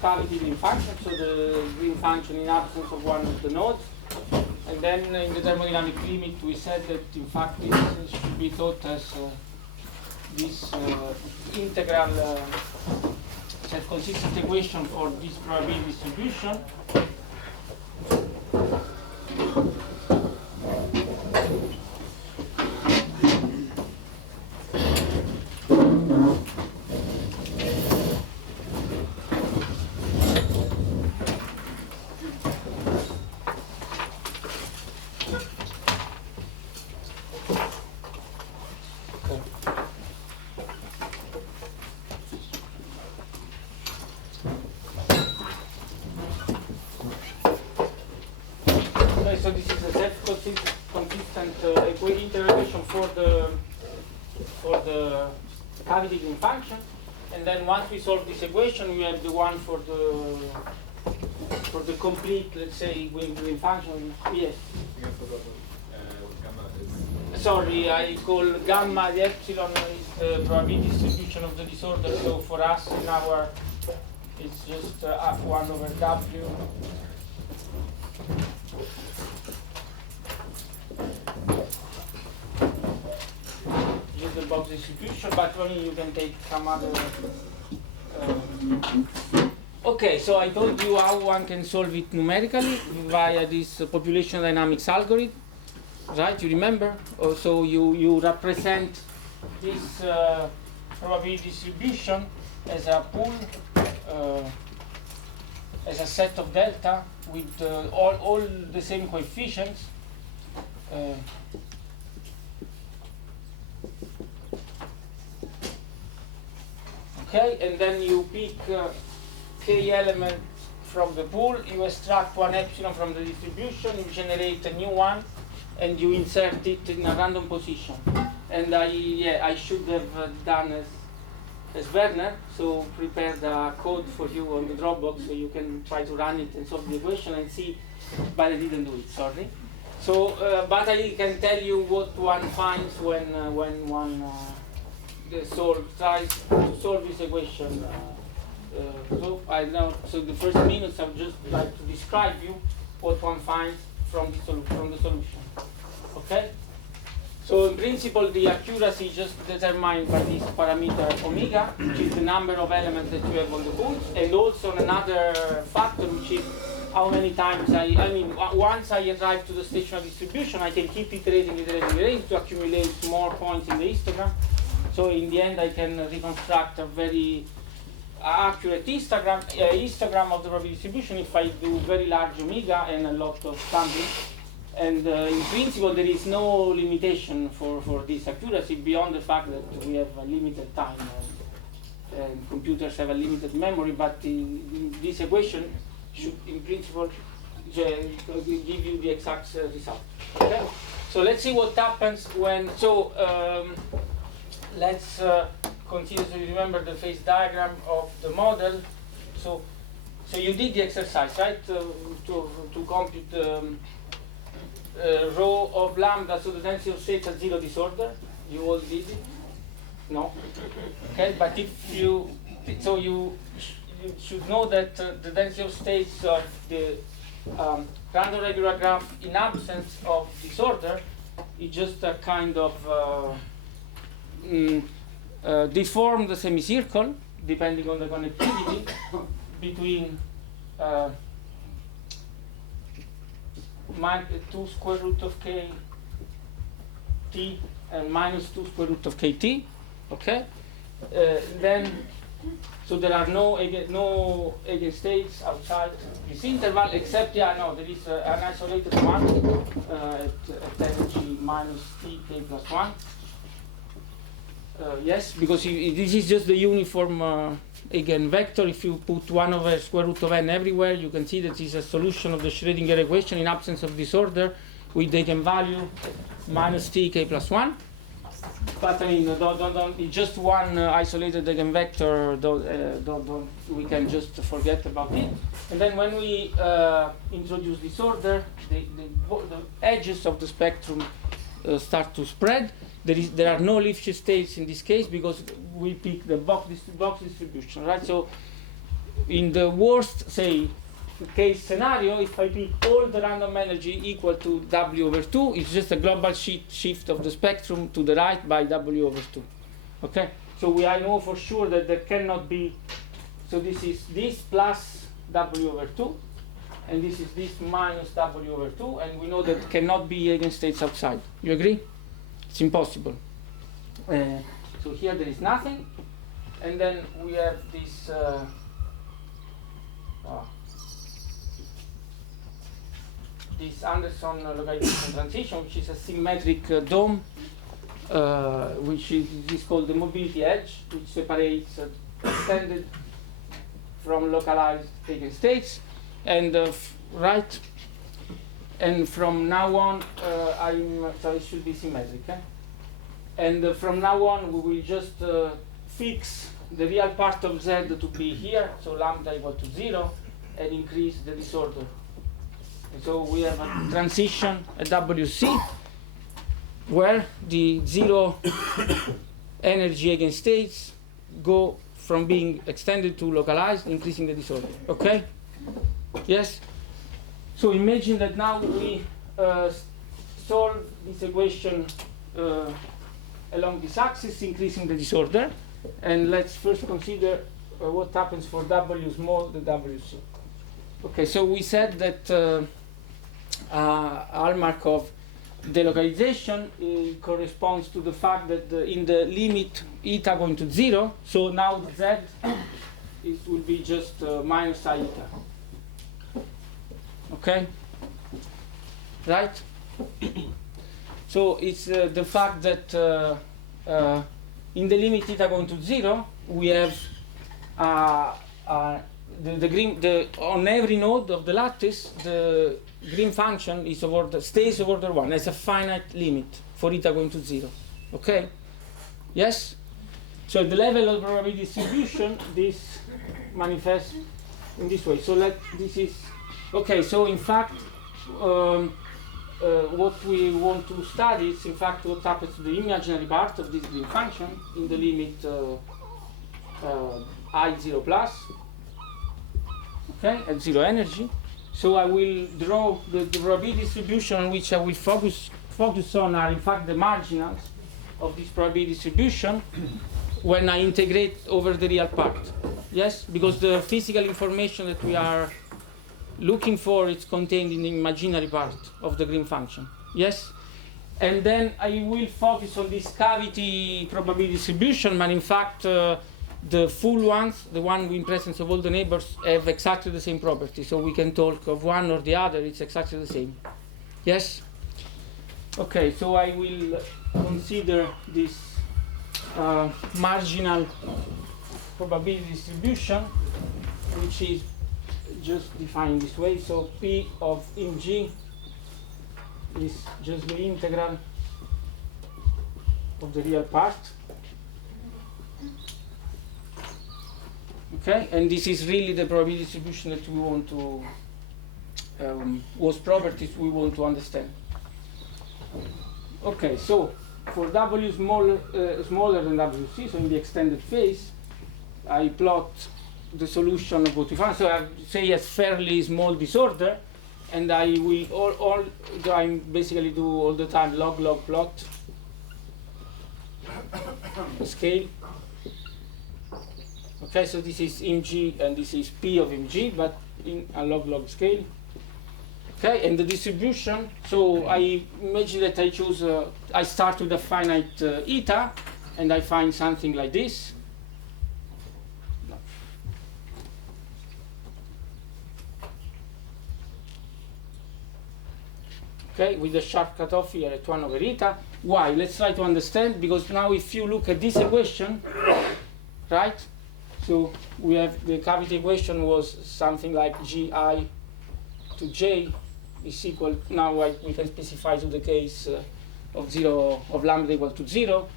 cavity green function, so the green function in absence of one of the nodes. And then in the thermodynamic limit, we said that in fact this should be thought as this integral self-consistent equation for this probability distribution. So this is a self-consistent integration for the cavity green function, and then once we solve this equation, we have the one for the complete, let's say, green function. Yes. Sorry, I call gamma the epsilon is the probability distribution of the disorder. So for us in our, it's just F1 over W. Use the box distribution, but only you can take some other. Okay, so I told you how one can solve it numerically via this population dynamics algorithm, right? You remember? So you represent this probability distribution as a pool, as a set of delta with all the same coefficients. Okay, and then you pick k element from the pool, you extract one epsilon from the distribution, you generate a new one, and you insert it in a random position. And I should have done as Werner, so prepared a code for you on the Dropbox so you can try to run it and solve the equation and see, but I didn't do it, sorry. So, but I can tell you what one finds when one tries to solve this equation. So the first minutes I would just like to describe you what one finds from the solution. Okay? So in principle, the accuracy is just determined by this parameter omega, which is the number of elements that you have on the pools, and also another factor, which is how many times once I arrive to the stationary distribution, I can keep iterating to accumulate more points in the histogram. So in the end, I can reconstruct a very accurate histogram of the probability distribution if I do very large omega and a lot of sampling. And in principle, there is no limitation for this accuracy beyond the fact that we have a limited time and computers have a limited memory, but this equation should, in principle, give you the exact result. Okay? So let's see what happens when, let's continue to remember the phase diagram of the model. So you did the exercise, right? To compute rho of lambda, so the density of states at zero disorder. You all did it? No? Okay, but if you, so you should know that the density of states of the random regular graph in absence of disorder is just a kind of deformed semicircle, depending on the connectivity between 2 square root of k t and minus 2 square root of kt. Okay, then so there are no eigenstates outside this interval, except there is an isolated one at energy minus t k plus 1. Yes, because this is just the uniform eigenvector. If you put 1 over square root of n everywhere, you can see that this is a solution of the Schrödinger equation in absence of disorder with the eigenvalue minus t k plus 1. But I mean, it's just one isolated eigenvector. We can just forget about it. And then when we introduce disorder, the edges of the spectrum start to spread. There are no Lifshitz states in this case because we pick the box distribution, right? So in the worst, say, case scenario, if I pick all the random energy equal to W/2, it's just a global shift of the spectrum to the right by W/2. Okay? So I know for sure that there cannot be, so this is this plus W/2, and this is this minus W/2, and we know that cannot be eigenstates outside. You agree? It's impossible. So here there is nothing, and then we have this this Anderson localization transition, which is a symmetric dome, which is called the mobility edge, which separates extended from localized eigenstates, and right. And from now on, so it should be symmetric. And from now on, we will just fix the real part of Z to be here, so lambda equal to 0, and increase the disorder. And so we have a transition at WC, where the zero energy eigenstates go from being extended to localized, increasing the disorder. Okay? Yes? So imagine that now we solve this equation along this axis, increasing the disorder. And let's first consider what happens for W small the WC. Okay, so we said that hallmark of delocalization corresponds to the fact that in the limit eta going to 0, so now Z it will be just minus I eta. Okay? Right? So it's the fact that in the limit theta going to 0, we have on every node of the lattice, the green function is stays of order 1, has a finite limit for eta going to 0. Okay? Yes? So at the level of probability distribution, this manifests in this way. So this is okay. So in fact, what we want to study is in fact what happens to the imaginary part of this green function in the limit I0 plus, okay, at 0 energy. So I will draw the probability distribution which I will focus on are in fact the marginals of this probability distribution when I integrate over the real part. Yes, because the physical information that we are looking for is contained in the imaginary part of the green function. Yes? And then I will focus on this cavity probability distribution, but in fact the full ones, the one in presence of all the neighbors, have exactly the same property. So we can talk of one or the other, it's exactly the same. Yes? Okay, so I will consider this marginal probability distribution, which is just defined this way. So P of Mg is just the integral of the real part. Okay, and this is really the probability distribution that we want to, whose properties we want to understand. Okay, so for W smaller than WC, so in the extended phase, I plot the solution of what we found. So I say a fairly small disorder, and I will I basically do all the time log plot scale. Okay, so this is Mg and this is P of Mg, but in a log scale. Okay, and the distribution. So I imagine that I choose. I start with a finite eta, and I find something like this. Okay, with the sharp cutoff here at 1 over eta. Why? Let's try to understand, because now if you look at this equation, right? So we have the cavity equation was something like Gi to J is equal, now we can specify to the case of lambda equal to 0.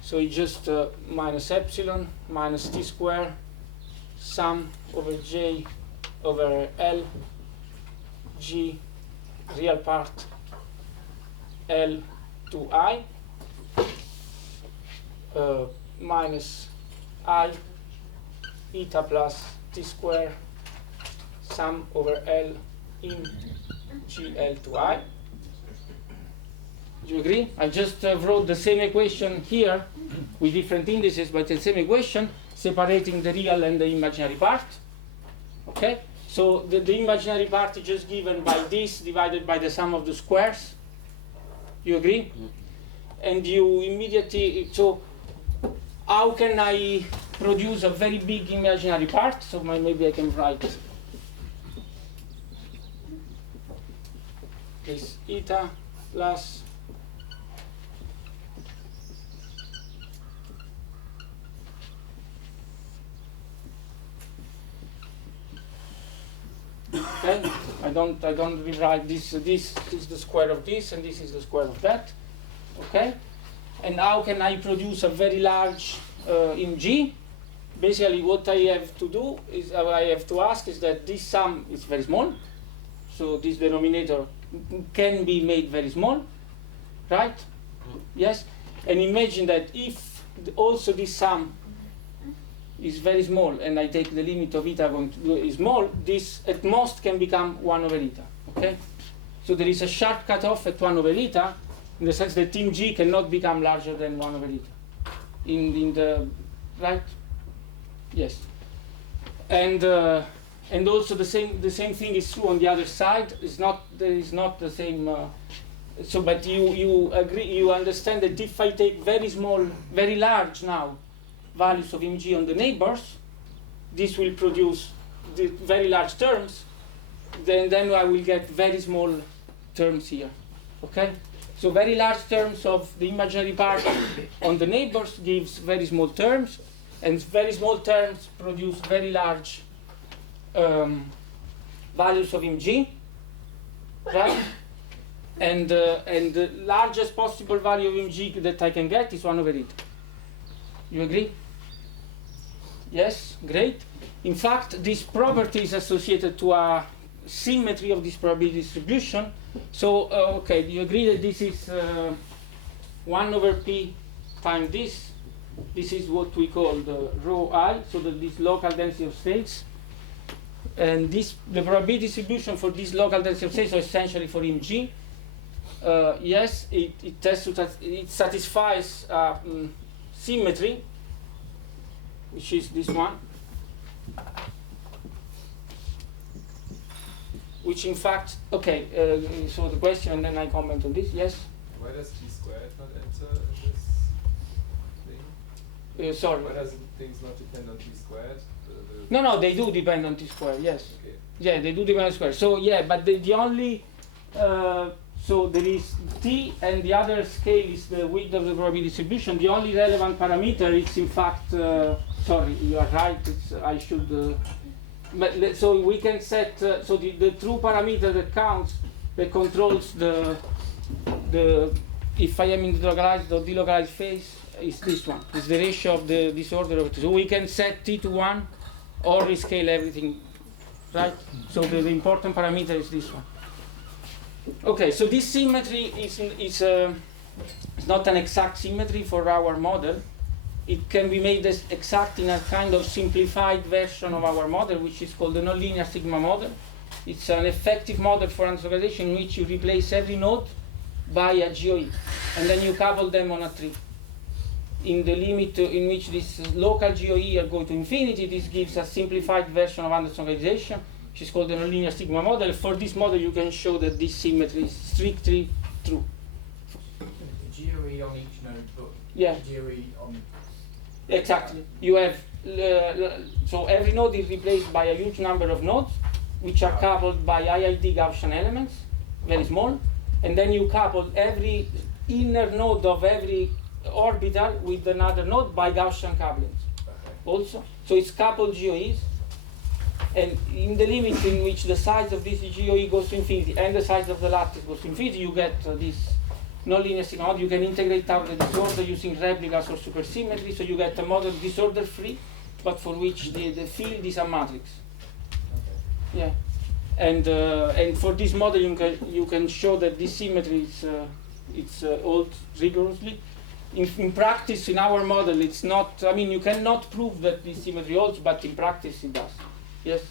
So it's just minus epsilon minus t square sum over J over L G real part L to I minus I eta plus T square sum over L in GL to I. Do you agree? I just wrote the same equation here with different indices, but the same equation separating the real and the imaginary part. Okay? So the imaginary part is just given by this divided by the sum of the squares. You agree? And you immediately, so how can I produce a very big imaginary part? So maybe I can write this eta plus okay, I don't rewrite this. This is the square of this, and this is the square of that. Okay, and how can I produce a very large in G? Basically, what I have to do is I have to ask is that this sum is very small, so this denominator can be made very small, right? Yes, and imagine that if also this sum is very small, and I take the limit of eta going to is small, this at most can become 1 over eta. Okay, so there is a sharp cutoff at 1 over eta, in the sense that in G cannot become larger than 1 over eta. In the right, yes, and also the same thing is true on the other side. There is not the same. So, but you agree, you understand that if I take very small, very large now values of mg on the neighbors, this will produce the very large terms. Then I will get very small terms here. Okay, so very large terms of the imaginary part on the neighbors gives very small terms, and very small terms produce very large values of mg, right? And the largest possible value of mg that I can get is 1 over eta. You agree? Yes, great. In fact, this property is associated to a symmetry of this probability distribution. So, okay, you agree that this is 1 over p times this. This is what we call the rho I, so that this local density of states. And this, the probability distribution for this local density of states, so essentially for mg, yes, it satisfies symmetry, which is this one, which in fact, okay, so the question, and then I comment on this, yes? Why does t squared not enter in this thing? Sorry. Why does things not depend on t squared? No, they do depend on t squared, yes. Okay. Yeah, they do depend on square. So yeah, but the only, so there is t, and the other scale is the width of the probability distribution. The only relevant parameter is in fact, sorry, you are right, I should, but so we can set, so the true parameter that counts, that controls the if I am in the localized or delocalized phase, is this one. It's the ratio of the disorder of t. So we can set t to 1 or rescale everything, right? So the important parameter is this one. Okay, so this symmetry is not an exact symmetry for our model. It can be made as exact in a kind of simplified version of our model, which is called the nonlinear sigma model. It's an effective model for localization in which you replace every node by a GOE, and then you couple them on a tree. In the limit in which this local GOE are going to infinity, this gives a simplified version of localization, which is called the nonlinear sigma model. For this model, you can show that this symmetry is strictly true. The GOE on each node, but yeah, the GOE on... Exactly. You have, so every node is replaced by a huge number of nodes, which are coupled by IID Gaussian elements, very small, and then you couple every inner node of every orbital with another node by Gaussian couplings. Also, so it's coupled GOEs, and in the limit in which the size of this GOE goes to infinity and the size of the lattice goes to infinity, you get this nonlinear sigma model. You can integrate out the disorder using replicas or supersymmetry, so you get a model disorder free, but for which the field is a matrix. Okay. Yeah, and for this model you can show that this symmetry is holds rigorously. In practice, in our model, it's not. I mean, you cannot prove that this symmetry holds, but in practice it does. Yes.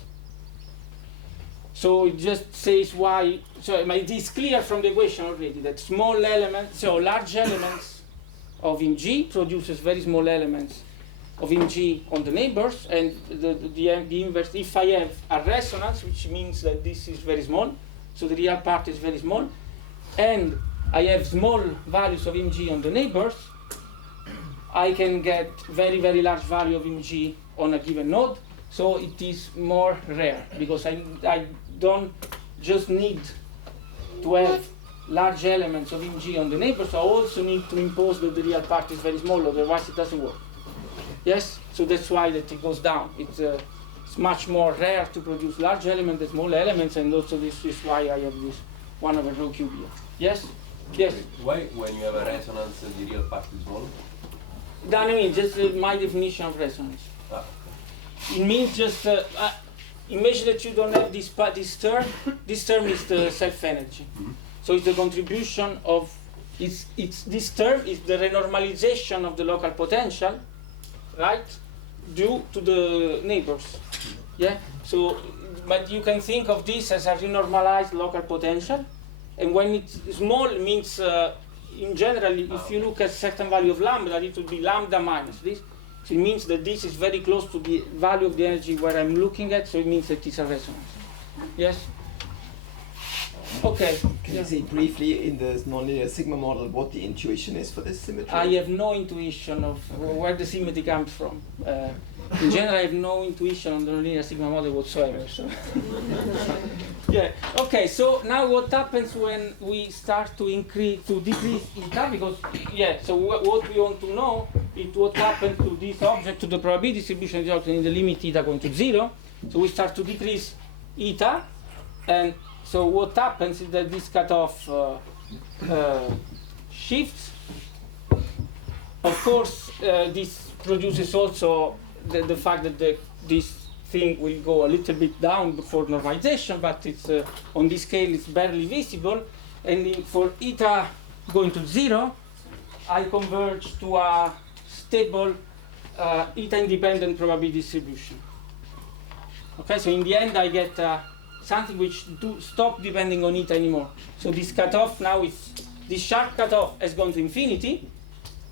So it just says why. So it is clear from the equation already that small elements, so large elements of in G produces very small elements of in G on the neighbors, and the inverse. If I have a resonance, which means that this is very small, so the real part is very small, and I have small values of in G on the neighbors, I can get very, very large value of in G on a given node. So it is more rare, because I don't just need to have large elements of in G on the neighbors, I also need to impose that the real part is very small, otherwise it doesn't work. Yes? So that's why that it goes down. It's much more rare to produce large elements than small elements, and also this is why I have this 1 over rho cube here. Yes? Yes? Why, when you have a resonance, the real part is small? That I mean, just my definition of resonance. Ah. It means just imagine that you don't have this term. This term is the self-energy. Mm-hmm. So it's the contribution of this term is the renormalization of the local potential, right? Due to the neighbors. Yeah. So, but you can think of this as a renormalized local potential, and when it's small, it means in general, if you look at certain value of lambda, it would be lambda minus this. So it means that this is very close to the value of the energy where I'm looking at, so it means that it's a resonance. Yes? Okay. Can you say briefly in the nonlinear sigma model what the intuition is for this symmetry? I have no intuition of where the symmetry comes from. In general, I have no intuition on the nonlinear sigma model whatsoever. So. Yeah. Okay. So now, what happens when we start to decrease eta? Because So what we want to know is what happens to this object, to the probability distribution of the object in the limit eta going to 0. So we start to decrease eta, and so what happens is that this cutoff shifts. Of course, this produces also the fact that this thing will go a little bit down before normalization, but it's on this scale it's barely visible. And for eta going to 0, I converge to a stable eta-independent probability distribution. Okay, so in the end I get something which stop depending on eta anymore. So this cutoff now is, this sharp cutoff has gone to infinity,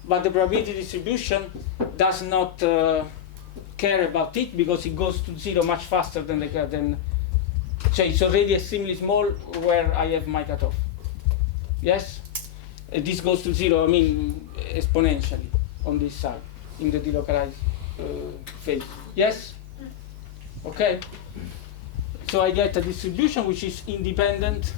but the probability distribution does not care about it because it goes to 0 much faster than so it's already extremely small where I have my cutoff. Yes? This goes to 0, I mean, exponentially on this side, in the delocalized phase. Yes? Okay? So I get a distribution which is independent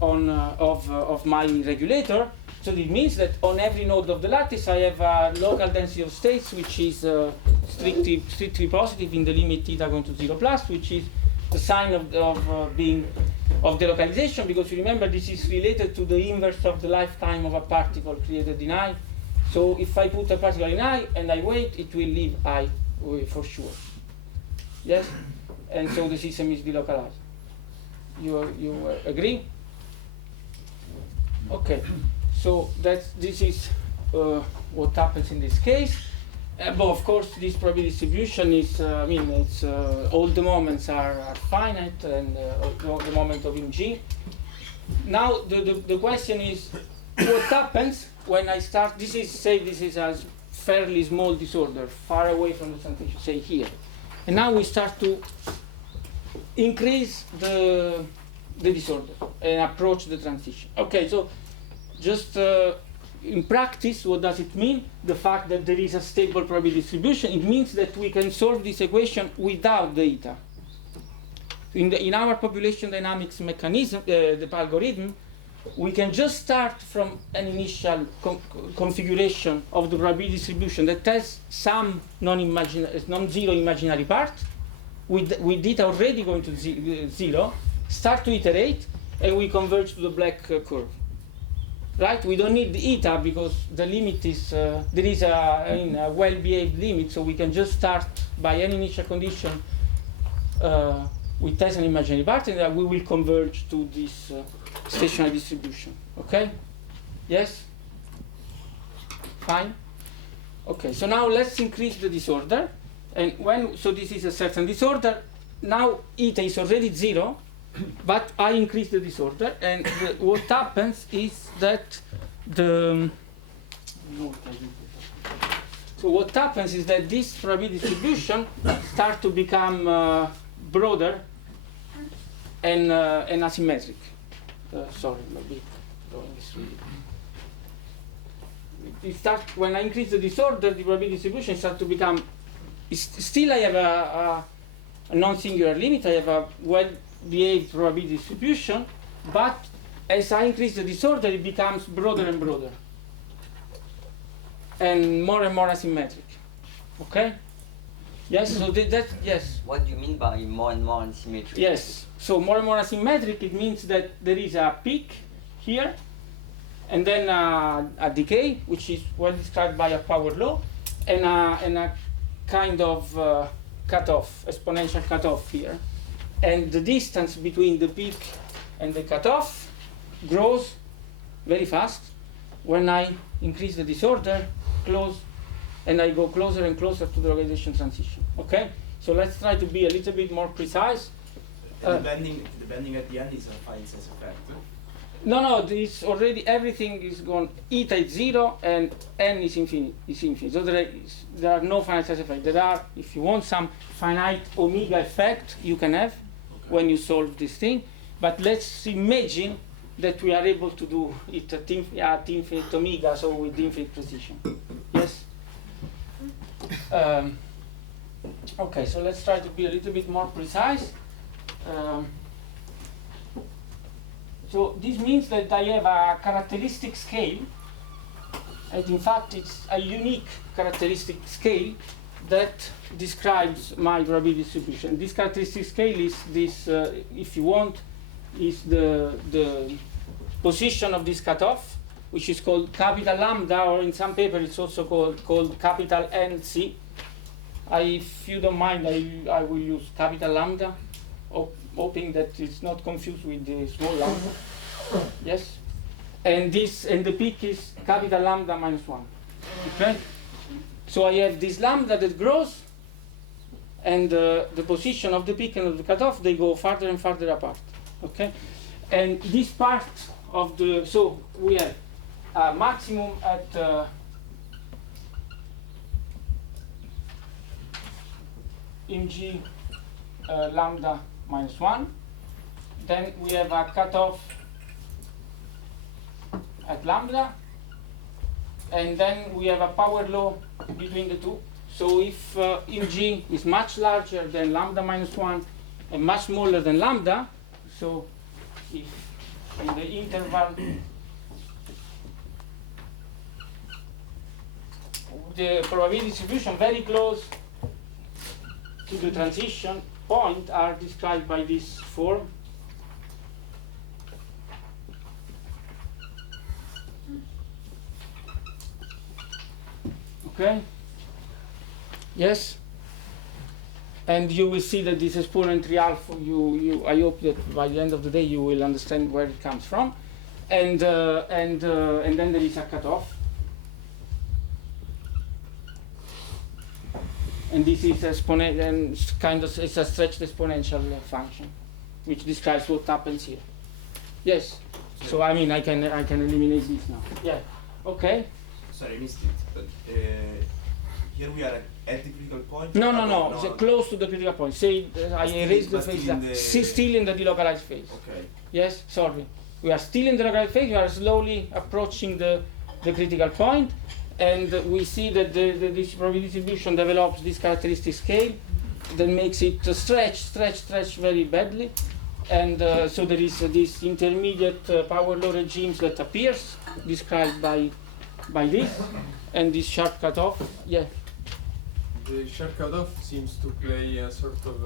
of my regulator. So it means that on every node of the lattice I have a local density of states which is strictly positive in the limit theta going to 0 plus, which is the sign of being of the localization, because you remember this is related to the inverse of the lifetime of a particle created in I. So if I put a particle in I and I wait, it will leave I for sure. Yes? And so the system is delocalized. You agree? Okay. So this is what happens in this case. But of course, this probability distribution is, it's all the moments are finite, and all the moment of in G. Now the question is, what happens when I start? This is a fairly small disorder, far away from the transition, say here, and now we start to increase the disorder and approach the transition. Okay, so just in practice, what does it mean? The fact that there is a stable probability distribution, it means that we can solve this equation without the eta. In our population dynamics mechanism, the algorithm, we can just start from an initial configuration of the probability distribution that has some non-zero imaginary part, with eta already going to 0, start to iterate, and we converge to the black curve. Right? We don't need the eta because the limit is, there is a well-behaved limit, so we can just start by any initial condition with an imaginary part, and we will converge to this stationary distribution. Okay? Yes? Fine? Okay, so now let's increase the disorder. And so this is a certain disorder. now eta is already 0, but I increase the disorder, and what happens is that so what happens is that this probability distribution starts to become broader and asymmetric. Sorry, maybe going this way. It starts when I increase the disorder, the probability distribution starts to become. Still, I have a non-singular limit. I have a well-behaved probability distribution, but as I increase the disorder, it becomes broader and broader, and more asymmetric. Okay? Yes. So that's yes. What do you mean by more and more asymmetric? Yes. So more and more asymmetric, it means that there is a peak here, and then a decay, which is well described by a power law, and a kind of cutoff, exponential cutoff here. And the distance between the peak and the cutoff grows very fast when I increase the disorder, and I go closer and closer to the localization transition. Okay? So let's try to be a little bit more precise. The bending at the end is a fine size effect. No, this already everything is gone. Eta is 0 and n is infinite. So there are no finite size effects. There are, if you want, some finite omega effect you can have when you solve this thing. But let's imagine that we are able to do it at infinite omega, so with infinite precision. Yes. Okay, so let's try to be a little bit more precise. So this means that I have a characteristic scale, and in fact it's a unique characteristic scale that describes my probability distribution. This characteristic scale is this, if you want, is the position of this cutoff, which is called capital lambda, or in some paper it's also called capital NC. If you don't mind, I will use capital lambda, hoping that it's not confused with the small lambda. Yes? And the peak is capital lambda minus 1. Okay? So I have this lambda that grows, and the position of the peak and of the cutoff, they go farther and farther apart. Okay? And this part of the, so we have a maximum at mg lambda minus 1. Then we have a cutoff at lambda, and then we have a power law between the two. So if mg is much larger than lambda minus 1 and much smaller than lambda, so if in the interval the probability distribution very close to the transition point are described by this form. Okay? Yes? And you will see that this exponent alpha, I hope that by the end of the day you will understand where it comes from. And then there is a cutoff. And this is it's a stretched exponential function, which describes what happens here. Yes. So I mean, I can eliminate this now. Yeah. Okay. Sorry, I missed it. But here we are at the critical point. No. So close to the critical point. Say I erase the phase. Still in the delocalized phase. Okay. Yes. Sorry. We are still in the localized phase. We are slowly approaching the critical point. And we see that this probability distribution develops this characteristic scale that makes it stretch very badly. And so there is this intermediate power law regimes that appears, described by this, and this sharp cutoff. Yeah. The sharp cutoff seems to play a sort of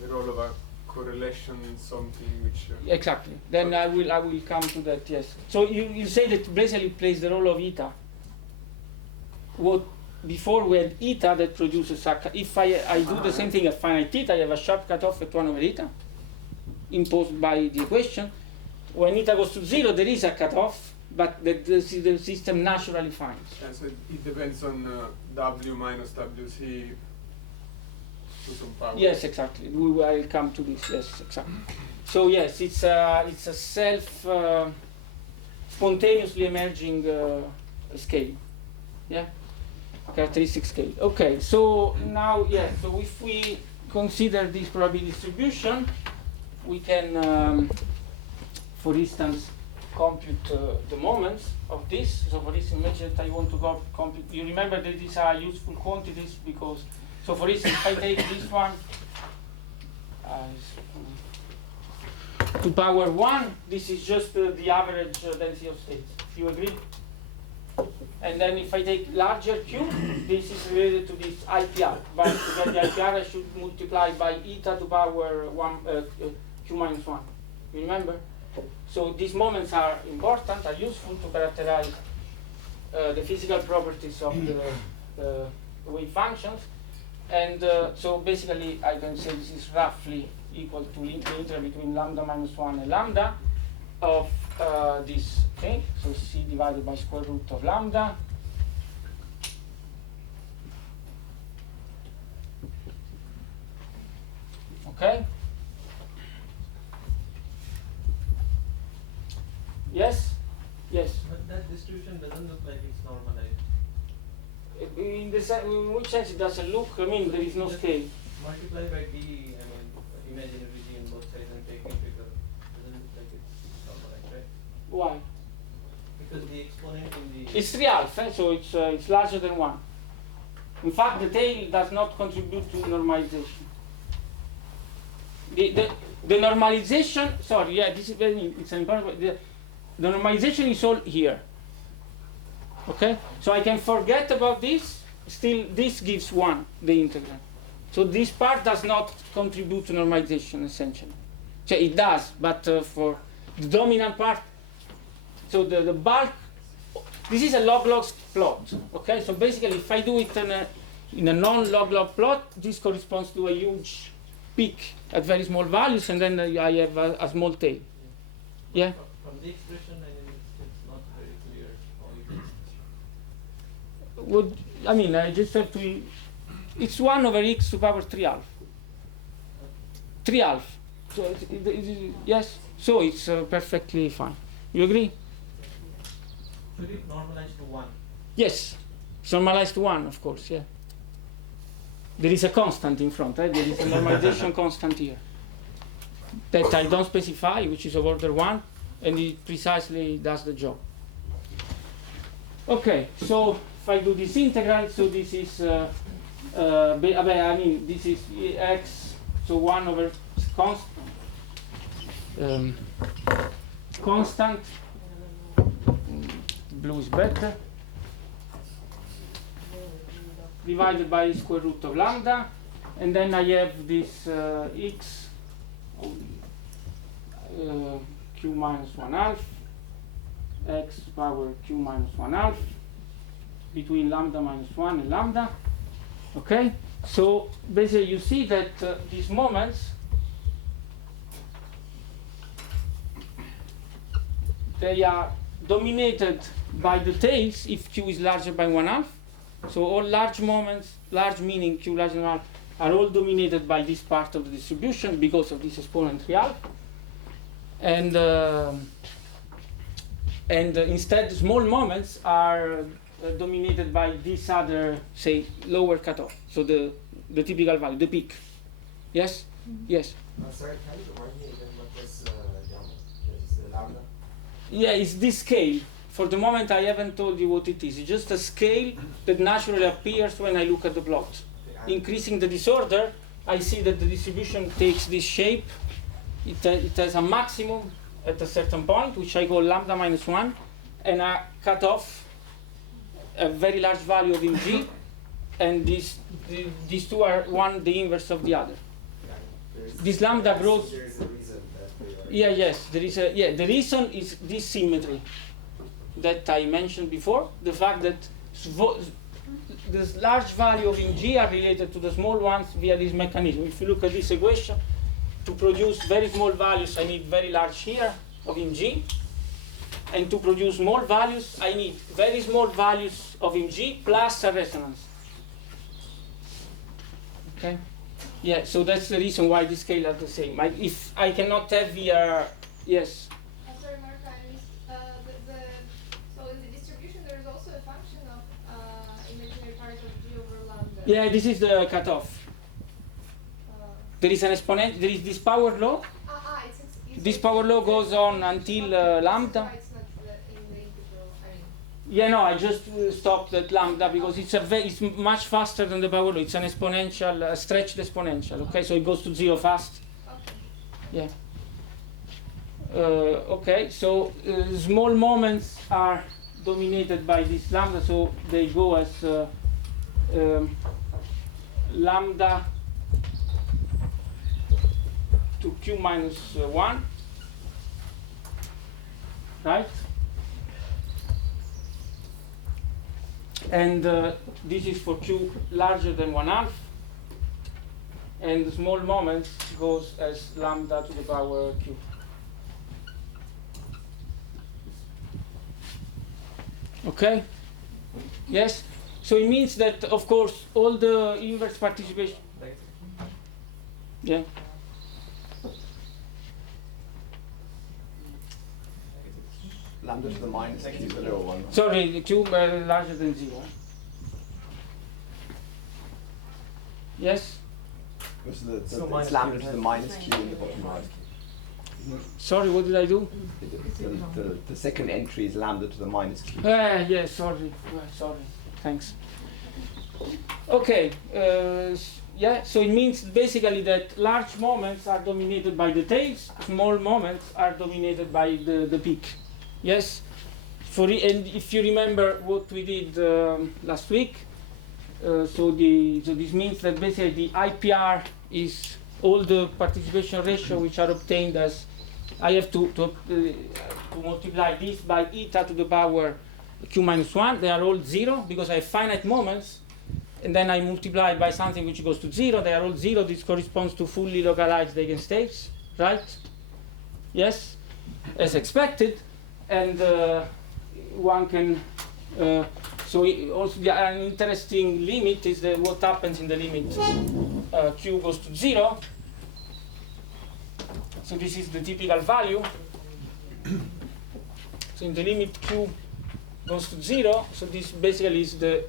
the role of a correlation, something which. Exactly. Then I will come to that. Yes. So you say that basically plays the role of eta. What before we had eta that produces a. If I do the same thing at finite theta, I have a sharp cutoff at 1 over eta, imposed by the equation. When eta goes to 0, there is a cutoff, but the system naturally finds. Yeah, so it depends on W minus WC. to some power. Yes, exactly. We will come to this. Yes, exactly. So yes, it's a spontaneously emerging scale. Yeah, characteristic scale. Okay. So now, yes. So if we consider this probability distribution, we can, for instance, compute the moments of this. So for instance, imagine that I want to compute. You remember that these are useful quantities because. So for instance, if I take this one. To power 1, this is just the average density of states. You agree? And then if I take larger Q, this is related to this IPR. But to get the IPR, I should multiply by eta to power 1, Q minus 1. You remember? So these moments are important, are useful to characterize the physical properties of the wave functions. And so basically, I can say this is roughly equal to the integral between lambda minus 1 and lambda of this thing. So C divided by square root of lambda. Okay? Yes? Yes? But that distribution doesn't look like it's normalized. In which sense it doesn't look? I mean, there is no scale. Multiply by d, I mean, imaginary d on both sides and take it bigger. Doesn't look like it's normalized, right? Why? Because the exponent in the... It's 3 so it's larger than 1. In fact, the tail does not contribute to normalization. The normalization, sorry, yeah, this is very, it's an important, the normalization is all here. Okay? So I can forget about this, still this gives 1, the integral. So this part does not contribute to normalization, essentially. So it does, but for the dominant part, so the bulk, this is a log-log plot. Okay? So basically, if I do it in a non-log-log plot, this corresponds to a huge peak at very small values, and then I have a small tail. Yeah? From the expression, I mean, it's not very clear how you can... Would, I mean, I just have to, it's 1 over x to power 3 half. 3 half. So yes, so it's perfectly fine. You agree? Should it normalize to 1? Yes, it's normalized to 1, of course, yeah. There is a constant in front, right? There is a normalization constant here that I don't specify, which is of order 1, and it precisely does the job. Okay, so if I do this integral, so this is, I mean, this is x, so 1 over constant, blue is better, divided by square root of lambda, and then I have this x q minus 1 half, x power q minus 1 half, between lambda minus 1 and lambda. Okay, so basically you see that these moments, they are dominated by the tails if q is larger by 1 half. So all large moments, large meaning q larger than 1 half, are all dominated by this part of the distribution because of this exponent 3 half. And instead, small moments are dominated by this other, say, lower cutoff. So the typical value, the peak. Yes? Mm-hmm. Yes? Sorry, can you remind me again what this lambda? Yeah, it's this scale. For the moment, I haven't told you what it is. It's just a scale that naturally appears when I look at the plot. Increasing the disorder, I see that the distribution takes this shape. It has a maximum at a certain point, which I call lambda minus 1, and I cut off a very large value of mg, and these two are one the inverse of the other. This lambda grows. There is a reason that Yeah, yes, there is a, yeah, the reason is this symmetry that I mentioned before, the fact that this large value of mg are related to the small ones via this mechanism. If you look at this equation, to produce very small values, I need very large here of mg, and to produce small values, I need very small values of mg plus a resonance. Okay? Yeah, so that's the reason why the scale are the same. If I cannot have here, yes. Sorry, Mark, I missed, so in the distribution there is also a function of imaginary part of G over lambda. Yeah, this is the cutoff. There is an exponent, there is this power law. This power law goes on until lambda. It's not in the integral, I mean. Yeah, no, I just stopped at lambda because it's much faster than the power law. It's an exponential, stretched exponential. Okay, so it goes to 0 fast. Okay. Yeah. Okay, so small moments are dominated by this lambda, so they go as lambda to q minus 1, right? And this is for q larger than 1/2, and the small moments goes as lambda to the power q. Okay? Yes? So it means that, of course, all the inverse participation. Yeah. Lambda to the minus q, the little one. Sorry, the q larger than 0. Yes? Because it's minus lambda q to the minus q in the bottom right. Sorry, what did I do? The second entry is lambda to the minus q. Yeah, sorry. Sorry. Thanks. Okay. Yeah, so it means basically that large moments are dominated by the tails, small moments are dominated by the peak. Yes? And if you remember what we did last week, so this means that basically the IPR is all the participation ratio which are obtained as I have to multiply this by eta to the power q minus 1. They are all 0 because I have finite moments, and then I multiply by something which goes to 0. They are all 0. This corresponds to fully localized eigenstates, right? Yes, as expected. And one can also an interesting limit is what happens in the limit q goes to 0. So this is the typical value. So in the limit q goes to 0, so this basically is the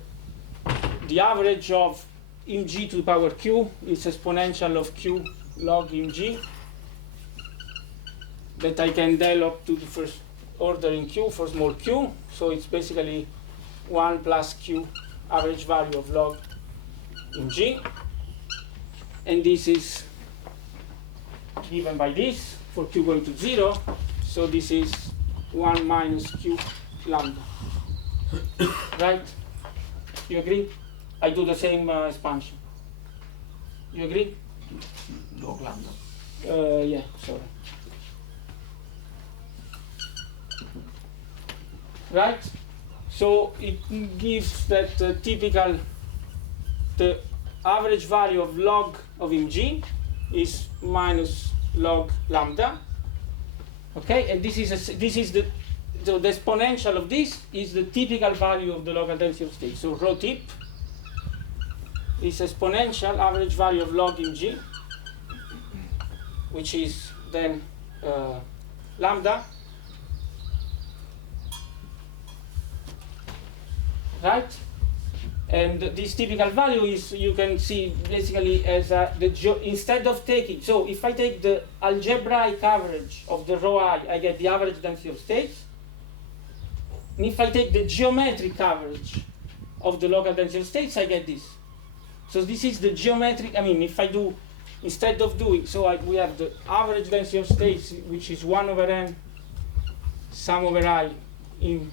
average of mg to the power q is exponential of q log mg that I can del up to the first order in q for small q. So it's basically 1 plus q average value of log mg, and this is given by this for q going to 0. So this is 1 minus q lambda. Right? You agree? I do the same expansion. You agree? Log lambda. Yeah, sorry. Right? So it gives that the average value of log of mg is minus log lambda. Okay, and this is the exponential of this is the typical value of the local density of state. So rho tip is exponential average value of log mg, which is then lambda. Right? And this typical value is, you can see basically as instead of taking, so if I take the algebraic average of the rho I get the average density of states. And if I take the geometric average of the local density of states, I get this. So this is the geometric, I mean, if I do, instead of doing, so we have the average density of states, which is 1 over n sum over I in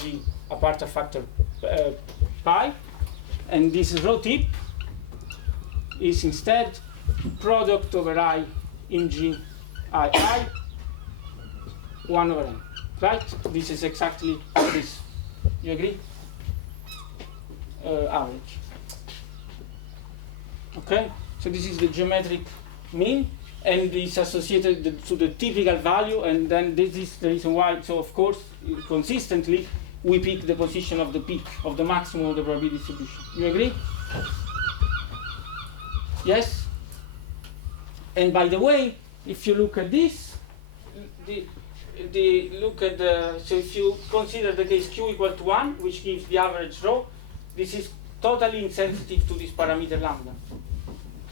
G apart of factor pi, and this rho tip is instead product over I in G I 1 over n, right? This is exactly this. You agree? Average. Okay, so this is the geometric mean, and it's associated to the typical value, and then this is the reason why. So of course, consistently, we pick the position of the peak, of the maximum of the probability distribution. You agree? Yes? And by the way, if you look at this, so if you consider the case q equal to 1, which gives the average rho, this is totally insensitive to this parameter lambda.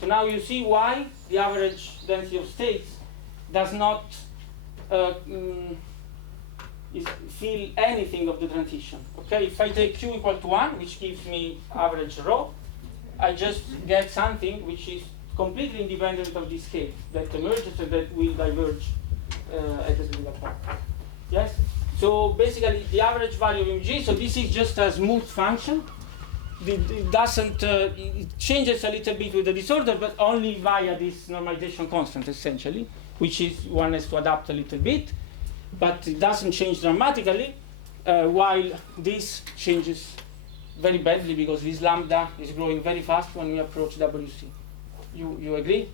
So now you see why the average density of states does not feel anything of the transition. Okay, if I take q equal to 1, which gives me average rho, I just get something which is completely independent of this scale that emerges and that will diverge at the critical point. Yes? So basically the average value of mg, so this is just a smooth function. It doesn't, it changes a little bit with the disorder, but only via this normalization constant essentially, which is one has to adapt a little bit, but it doesn't change dramatically, while this changes very badly because this lambda is growing very fast when we approach WC. You agree?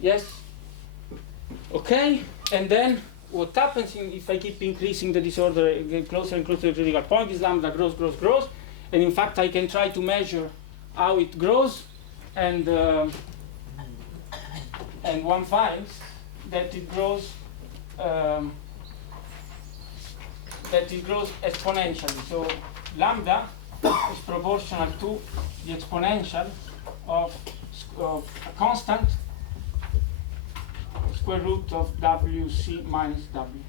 Yes? Okay, and then what happens if I keep increasing the disorder, get closer and closer to the critical point, this lambda grows, grows, grows, and in fact I can try to measure how it grows, and one finds that it grows exponentially. So lambda is proportional to the exponential of a constant square root of WC minus W.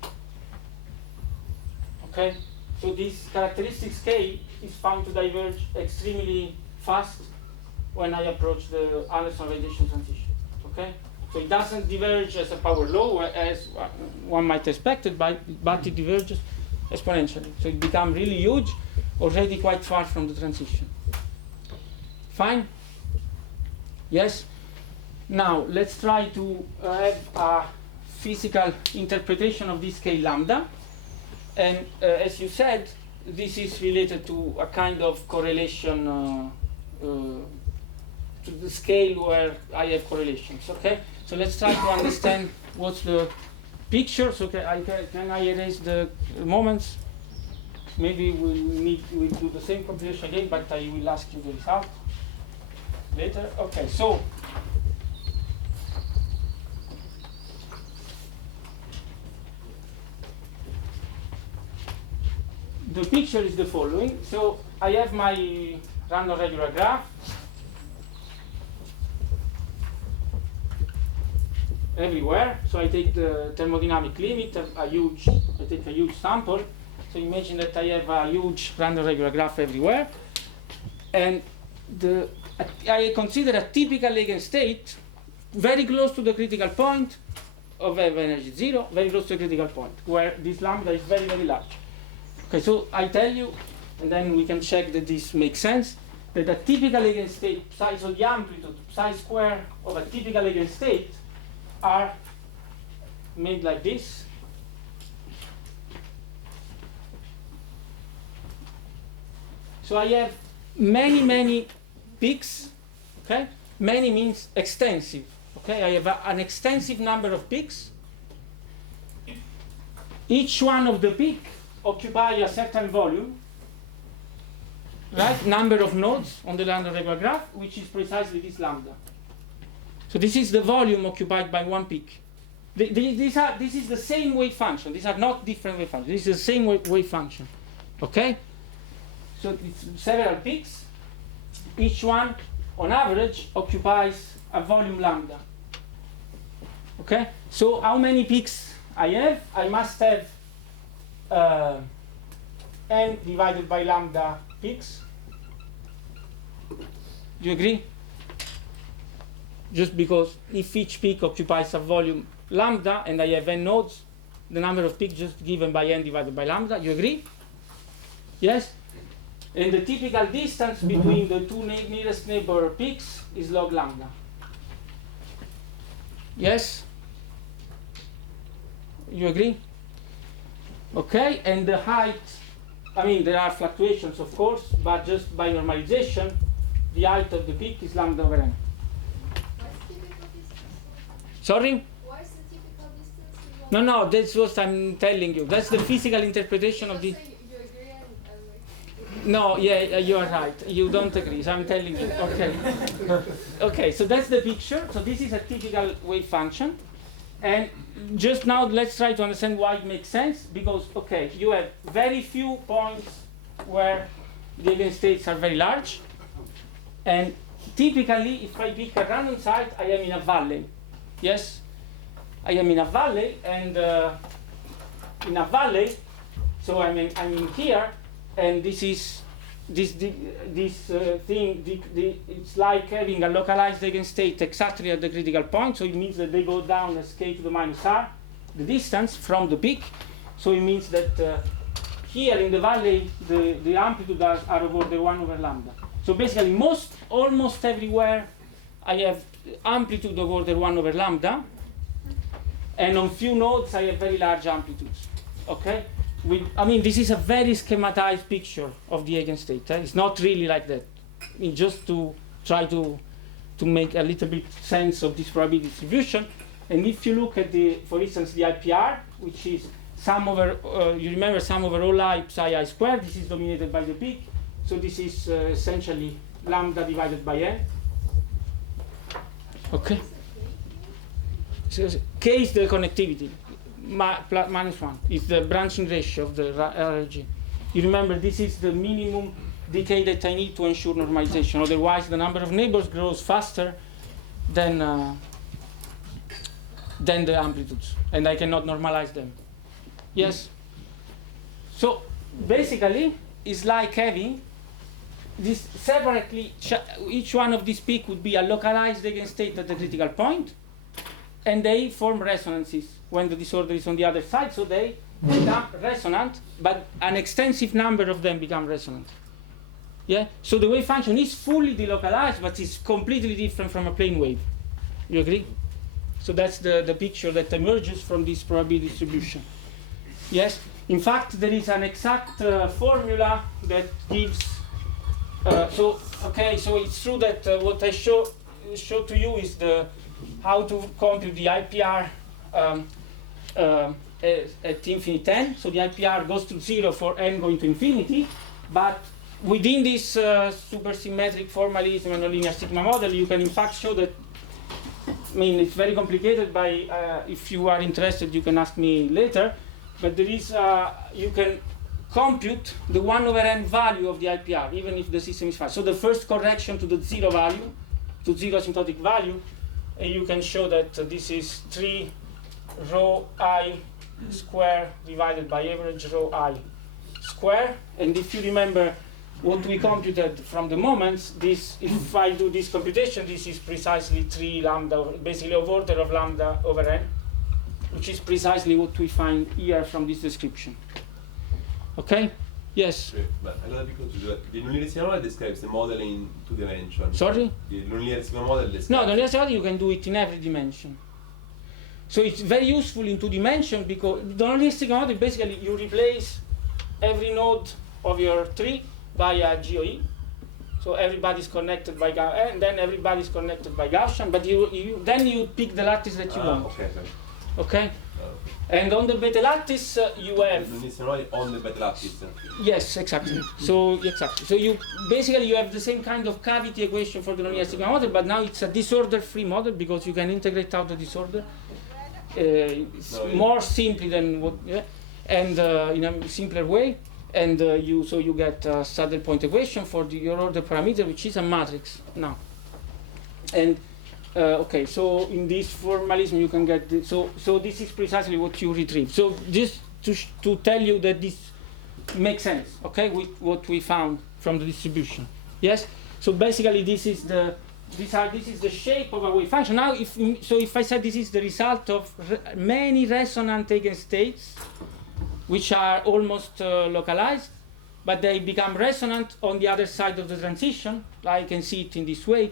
Okay? So this characteristic scale is found to diverge extremely fast when I approach the Anderson radiation transition. Okay? So it doesn't diverge as a power law as one might expect it, but it diverges exponentially. So it becomes really huge, already quite far from the transition. Fine? Yes? Now, let's try to have a physical interpretation of this scale lambda. And as you said, this is related to a kind of correlation to the scale where I have correlations. Okay? So let's try to understand what's the picture. So can I erase the moments? Maybe we'll do the same computation again, but I will ask you the result later. Okay, so the picture is the following. So I have my random regular graph. Everywhere. So I take the thermodynamic limit, I take a huge sample. So imagine that I have a huge random regular graph everywhere. And I consider a typical eigenstate very close to the critical point of energy 0, very close to the critical point, where this lambda is very, very large. Okay, so I tell you, and then we can check that this makes sense, that a typical eigenstate, psi, so the amplitude, psi square of a typical eigenstate are made like this. So I have many, many peaks. Okay, many means extensive. Okay, I have an extensive number of peaks. Each one of the peaks occupy a certain volume, right? Number of nodes on the lambda regular graph, which is precisely this lambda. So this is the volume occupied by one peak. This is the same wave function. These are not different wave functions. This is the same wave function. Okay? So it's several peaks. Each one, on average, occupies a volume lambda. Okay? So how many peaks I have? I must have n divided by lambda peaks. Do you agree? Just because if each peak occupies a volume lambda and I have n nodes, the number of peaks just given by n divided by lambda. You agree? Yes? And the typical distance between the two nearest neighbor peaks is log lambda. Yes? You agree? Okay, and the height, I mean, there are fluctuations, of course, but just by normalization, the height of the peak is lambda over n. Sorry? Why is the typical distance? No, that's what I'm telling you. That's the physical interpretation of the... You agree and No, yeah, you are right. You don't agree, so I'm telling you. Okay. Okay, so that's the picture. So this is a typical wave function. And just now, let's try to understand why it makes sense. Because, okay, you have very few points where the eigenstates are very large. And typically, if I pick a random site, I am in a valley. Yes? I am in a valley, and in a valley, so I'm in here, and this is thing. It's like having a localized eigenstate exactly at the critical point. So it means that they go down as k to the minus r, the distance from the peak. So it means that here in the valley, the amplitude are of order 1 over lambda. So basically, almost everywhere, I have amplitude of order 1 over lambda, and on few nodes, I have very large amplitudes. Okay. I mean, this is a very schematized picture of the eigenstate. It's not really like that. I mean, just to try to make a little bit sense of this probability distribution. And if you look at for instance, the IPR, which is sum over, you remember sum over all I psi I squared. This is dominated by the peak. So this is essentially lambda divided by n. Okay. So K is the connectivity. Minus 1 is the branching ratio of the RLG. You remember this is the minimum decay that I need to ensure normalization. Otherwise, the number of neighbors grows faster than the amplitudes, and I cannot normalize them. Yes. So basically, it's like having this separately. Each one of these peaks would be a localized eigenstate at the critical point, and they form resonances when the disorder is on the other side, so they become resonant, but an extensive number of them become resonant. Yeah? So the wave function is fully delocalized, but it's completely different from a plane wave. You agree? So that's the picture that emerges from this probability distribution. Yes? In fact, there is an exact formula that gives, so it's true that what I show to you is how to compute the IPR at infinite n. So the IPR goes to 0 for n going to infinity, but within this supersymmetric formalism and nonlinear sigma model, you can in fact show that. I mean, it's very complicated. If you are interested, you can ask me later. But there is you can compute the 1 over n value of the IPR, even if the system is fast. So the first correction to the 0 value, to 0 asymptotic value, and you can show that this is 3 rho I square divided by average rho I square. And if you remember what we computed from the moments, if I do this computation, this is precisely 3 lambda, basically of order of lambda over n, which is precisely what we find here from this description. Okay? Yes? But allora the nonlinear sigma model describes the model in 2 dimensions. Sorry? The nonlinear sigma model describes. No, the nonlinear sigma model you can do it in every dimension. So it's very useful in 2 dimensions because the nonlinear sigma model basically you replace every node of your tree via GOE. So everybody's connected by Gaussian, and then everybody's connected by Gaussian, but then you pick the lattice that you want. Okay. Okay? And on the beta lattice, you have. On the beta lattice. Yes, exactly. So you basically you have the same kind of cavity equation for the nonlinear sigma model, but now it's a disorder-free model because you can integrate out the disorder. It's more simply than what, and in a simpler way, and you get a saddle point equation for your order parameter, which is a matrix now. And okay, so in this formalism you can get so this is precisely what you retrieve. So just to tell you that this makes sense, okay, with what we found from the distribution. Yes. So basically this is the shape of a wave function. Now, if I said this is the result of many resonant eigenstates, which are almost localized, but they become resonant on the other side of the transition. I can see it in this way.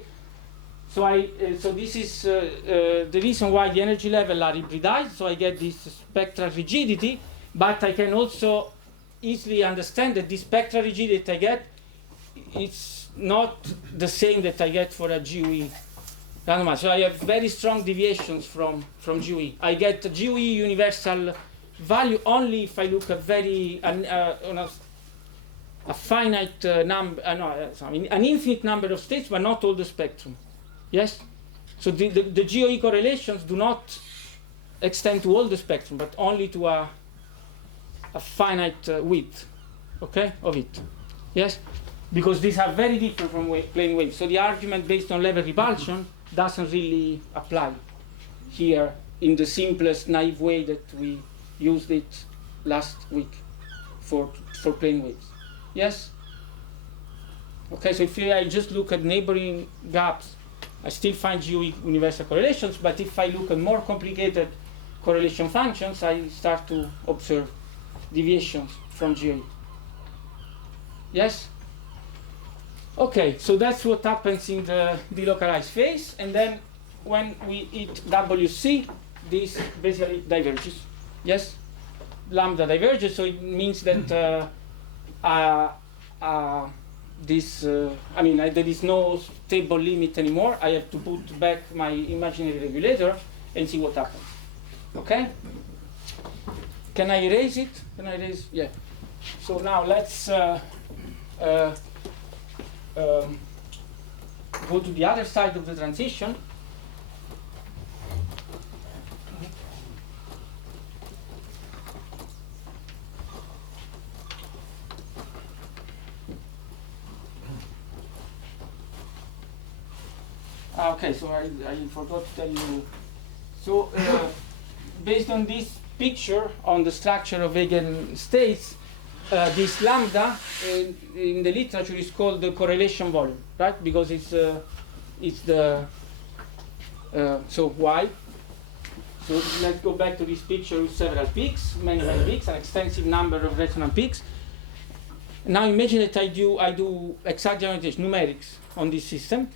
So this is the reason why the energy level are hybridized. So I get this spectral rigidity, but I can also easily understand that this spectral rigidity I get, it's not the same that I get for a GUE randomized. So I have very strong deviations from GUE. I get a GUE universal value only if I look at very a finite number, an infinite number of states, but not all the spectrum. Yes? So the GOE correlations do not extend to all the spectrum, but only to a finite width, okay, of it. Yes? Because these are very different from plane waves. So the argument based on level repulsion doesn't really apply here in the simplest, naive way that we used it last week for plane waves. Yes? Okay, so if I just look at neighboring gaps, I still find GOE universal correlations, but if I look at more complicated correlation functions, I start to observe deviations from GOE. Yes? Okay, so that's what happens in the delocalized phase, and then when we hit WC, this basically diverges. Yes? Lambda diverges, so it means that there is no stable limit anymore. I have to put back my imaginary regulator and see what happens. Okay? Can I erase it? Can I erase? Yeah. So now let's go to the other side of the transition. Okay, so I forgot to tell you. So based on this picture on the structure of eigenstates, this lambda in the literature is called the correlation volume, right? Because it's the so why? So let's go back to this picture with several peaks, many peaks, an extensive number of resonant peaks. Now imagine that I do exact generalization, numerics on this system,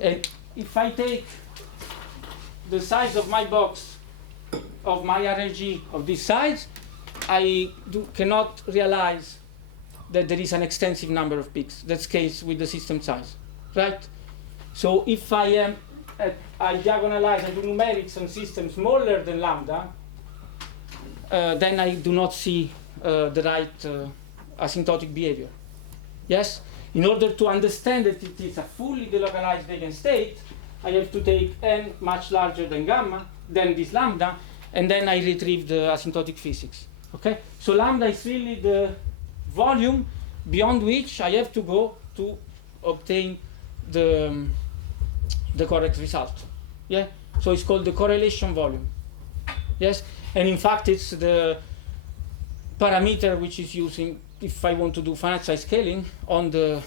and if I take the size of my box of my RLG of this size, I cannot realize that there is an extensive number of peaks that scales with the system size, right? So if I diagonalize, I do numerics on systems smaller than lambda, then I do not see the right asymptotic behavior. Yes? In order to understand that it is a fully delocalized eigenstate, I have to take n much larger than gamma, than this lambda, and then I retrieve the asymptotic physics. Okay? So lambda is really the volume beyond which I have to go to obtain the correct result. Yeah? So it's called the correlation volume. Yes? And in fact, it's the parameter which is using, if I want to do finite size scaling on the,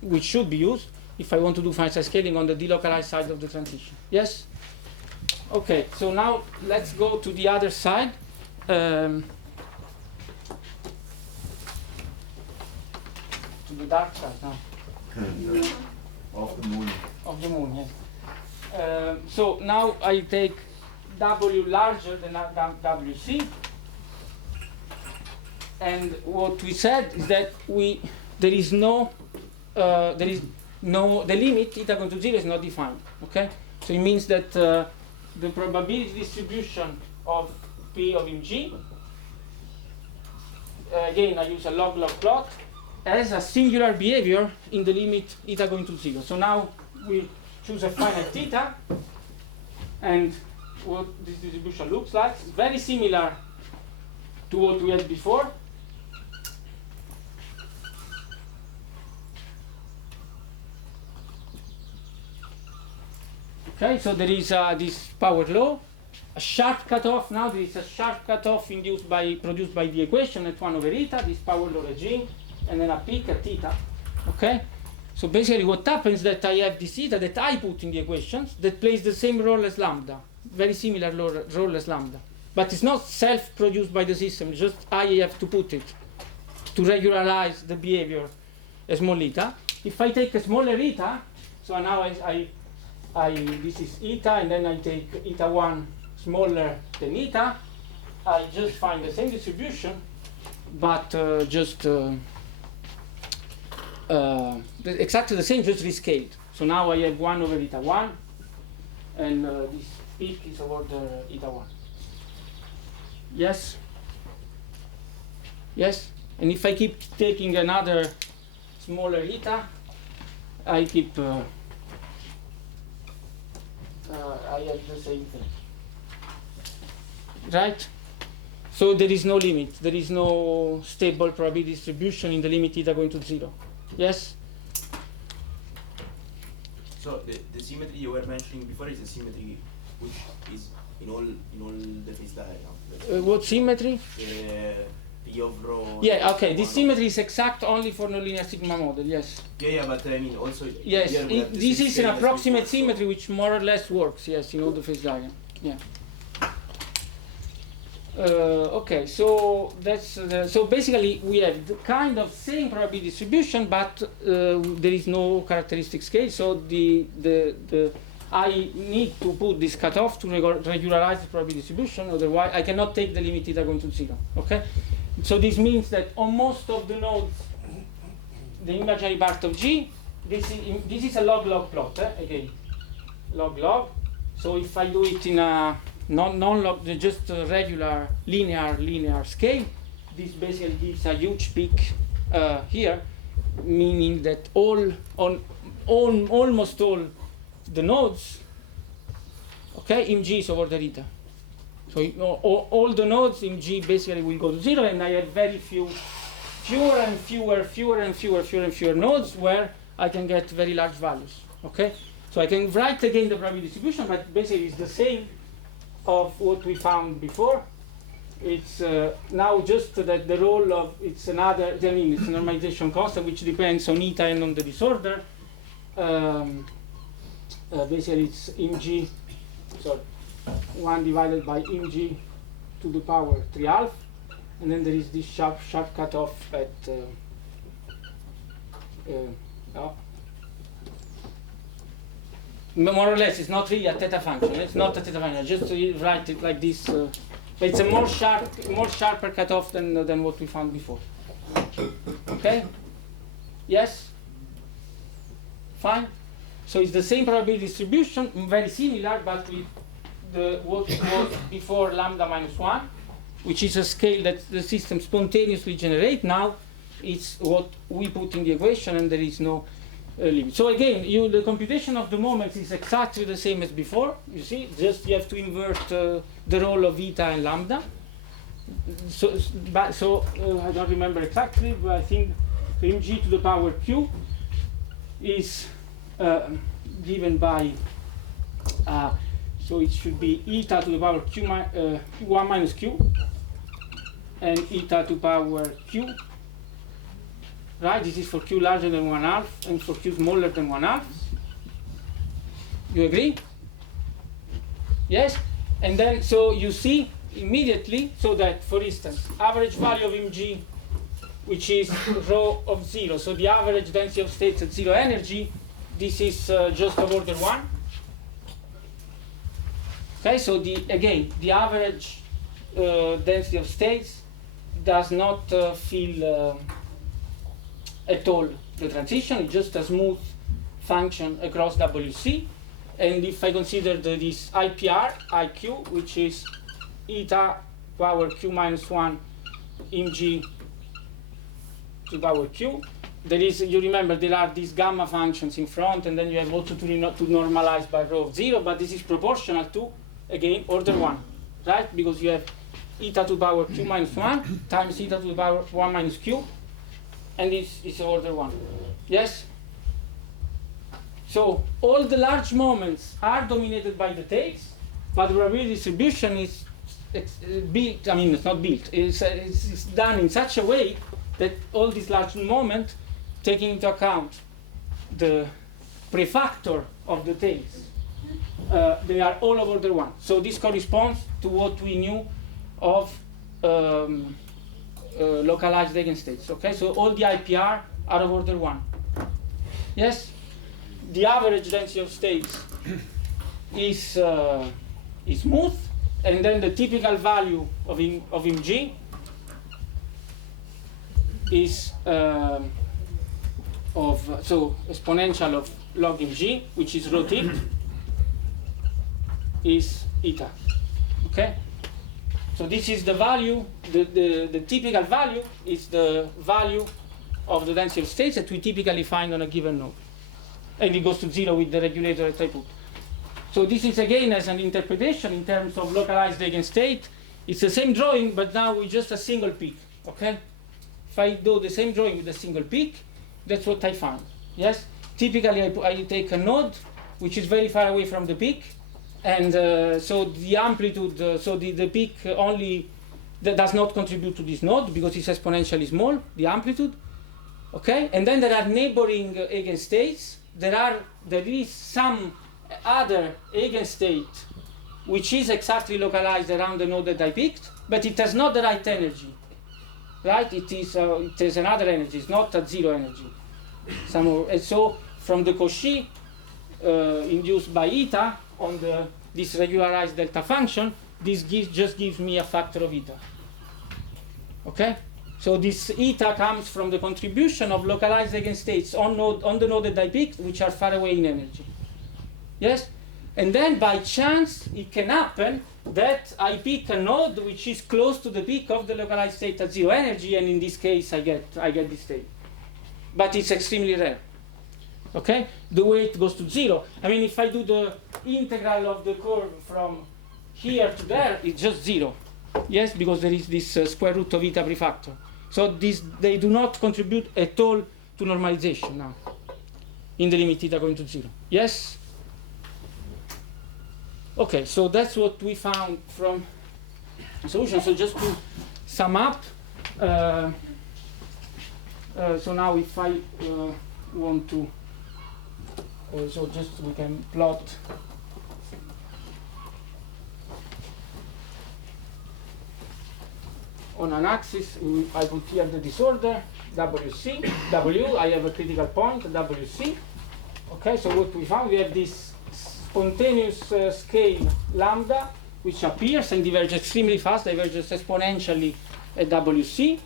which should be used, if I want to do finite size scaling on the delocalized side of the transition. Yes? Okay, so now let's go to the other side. To the dark side now. Of the moon. Of the moon, yes. So now I take W larger than WC. And what we said is that the limit theta going to 0 is not defined. Okay, so it means that the probability distribution of P of Mg, again I use a log-log plot, has a singular behavior in the limit eta going to 0. So now we choose a finite theta, and what this distribution looks like is very similar to what we had before. Okay, so there is this power law, a sharp cutoff. Now there is a sharp cutoff produced by the equation at 1 over eta, this power law regime, and then a peak at theta. Okay, so basically what happens is that I have this theta that I put in the equations that plays the same role as lambda, very similar role as lambda, but it's not self-produced by the system. Just I have to put it to regularize the behavior as small eta. If I take a smaller eta, so now this is eta, and then I take eta 1 smaller than eta, I just find the same distribution, but exactly the same, just rescaled. So now I have 1 over eta 1, and this peak is over the eta 1. Yes? Yes? And if I keep taking another smaller eta, I keep I have the same thing, right? So there is no limit. There is no stable probability distribution in the limit eta going to 0. Yes? So the symmetry you were mentioning before is a symmetry which is in all the phase diagram. What symmetry? P of rho. Yeah, okay. This symmetry is exact only for nonlinear sigma model, yes. Yeah, but I mean also. Yes, here we have the this same is an scale as approximate before, so- symmetry which more or less works, yes, in all the phase diagram. Yeah. Okay, so that's so basically we have the kind of same probability distribution, but there is no characteristic scale. So the I need to put this cutoff to regularize the probability distribution. Otherwise, I cannot take the limit theta going to 0. Okay, so this means that on most of the nodes, the imaginary part of G, this is a log-log plot again, log-log. So if I do it in a non-log, just a regular linear scale, this basically gives a huge peak here, meaning that almost all the nodes, okay, in G is over the eta. So all the nodes in G basically will go to 0, and I have fewer and fewer nodes where I can get very large values. Okay, so I can write again the probability distribution, but basically it's the same of what we found before. It's now just that the role of it's another. I mean, it's a normalization constant which depends on eta and on the disorder. Basically, it's mg, sorry, 1 divided by mg to the power 3/2, and then there is this sharp cutoff at more or less. It's not really a theta function. It's not a theta function. I just write it like this. But it's a more sharper cutoff than what we found before. Okay. Yes. Fine. So it's the same probability distribution, very similar, but with what was before lambda minus 1, which is a scale that the system spontaneously generates. Now it's what we put in the equation, and there is no limit. So again, the computation of the moments is exactly the same as before. You see, just you have to invert the role of eta and lambda. So I don't remember exactly, but I think mg to the power q is given by, so it should be eta to the power q1 minus q, and eta to power q, right? This is for q larger than 1/2 and for q smaller than 1/2. You agree? Yes? And then, so you see immediately, so that, for instance, average value of mg, which is rho of 0, so the average density of states at 0 energy, this is just of order 1. Okay, so again, the average density of states does not fill at all the transition. It's just a smooth function across WC. And if I consider this IPR, IQ, which is eta power q minus 1 mg to the power q, there is, you remember, there are these gamma functions in front, and then you have also to normalize by rho of 0, but this is proportional to, again, order 1, right? Because you have eta to the power q minus 1 times eta to the power 1 minus q, and this is order 1. Yes? So all the large moments are dominated by the tails, but the probability distribution is built, I mean, it's not built, it's done in such a way that all these large moments, taking into account the prefactor of the tails, they are all of order 1. So this corresponds to what we knew of localized eigenstates. Okay, so all the IPR are of order 1. Yes, the average density of states is smooth, and then the typical value of mg is so exponential of log mg, which is rho tipped, is eta. Okay, So this is the value, the typical value is the value of the density of states that we typically find on a given node. And it goes to 0 with the regulator that I put. So this is again as an interpretation in terms of localized eigenstate. It's the same drawing, but now with just a single peak, okay? If I do the same drawing with a single peak, that's what I find, yes? Typically, I take a node, which is very far away from the peak, and so the amplitude, so the peak only that does not contribute to this node because it's exponentially small, the amplitude, okay? And then there are neighboring eigenstates. There is some other eigenstate which is exactly localized around the node that I picked, but it has not the right energy, right? It is another energy. It's not a zero energy. And so from the Cauchy induced by eta on this regularized delta function, this just gives me a factor of eta. Okay? So this eta comes from the contribution of localized eigenstates on the node that I picked, which are far away in energy. Yes? And then by chance, it can happen that I pick a node which is close to the peak of the localized state at zero energy, and in this case, I get this state. But it's extremely rare. Okay? The way it goes to 0. I mean, if I do the integral of the curve from here to there, it's just 0. Yes, because there is this square root of eta prefactor. So they do not contribute at all to normalization now in the limit eta going to 0. Yes? Okay, so that's what we found from the solution. So just to sum up, so now if I want to, so just we can plot on an axis. I put here the disorder WC, W. I have a critical point WC. Okay, so what we found, we have this spontaneous scale lambda, which appears and diverges extremely fast, diverges exponentially at WC.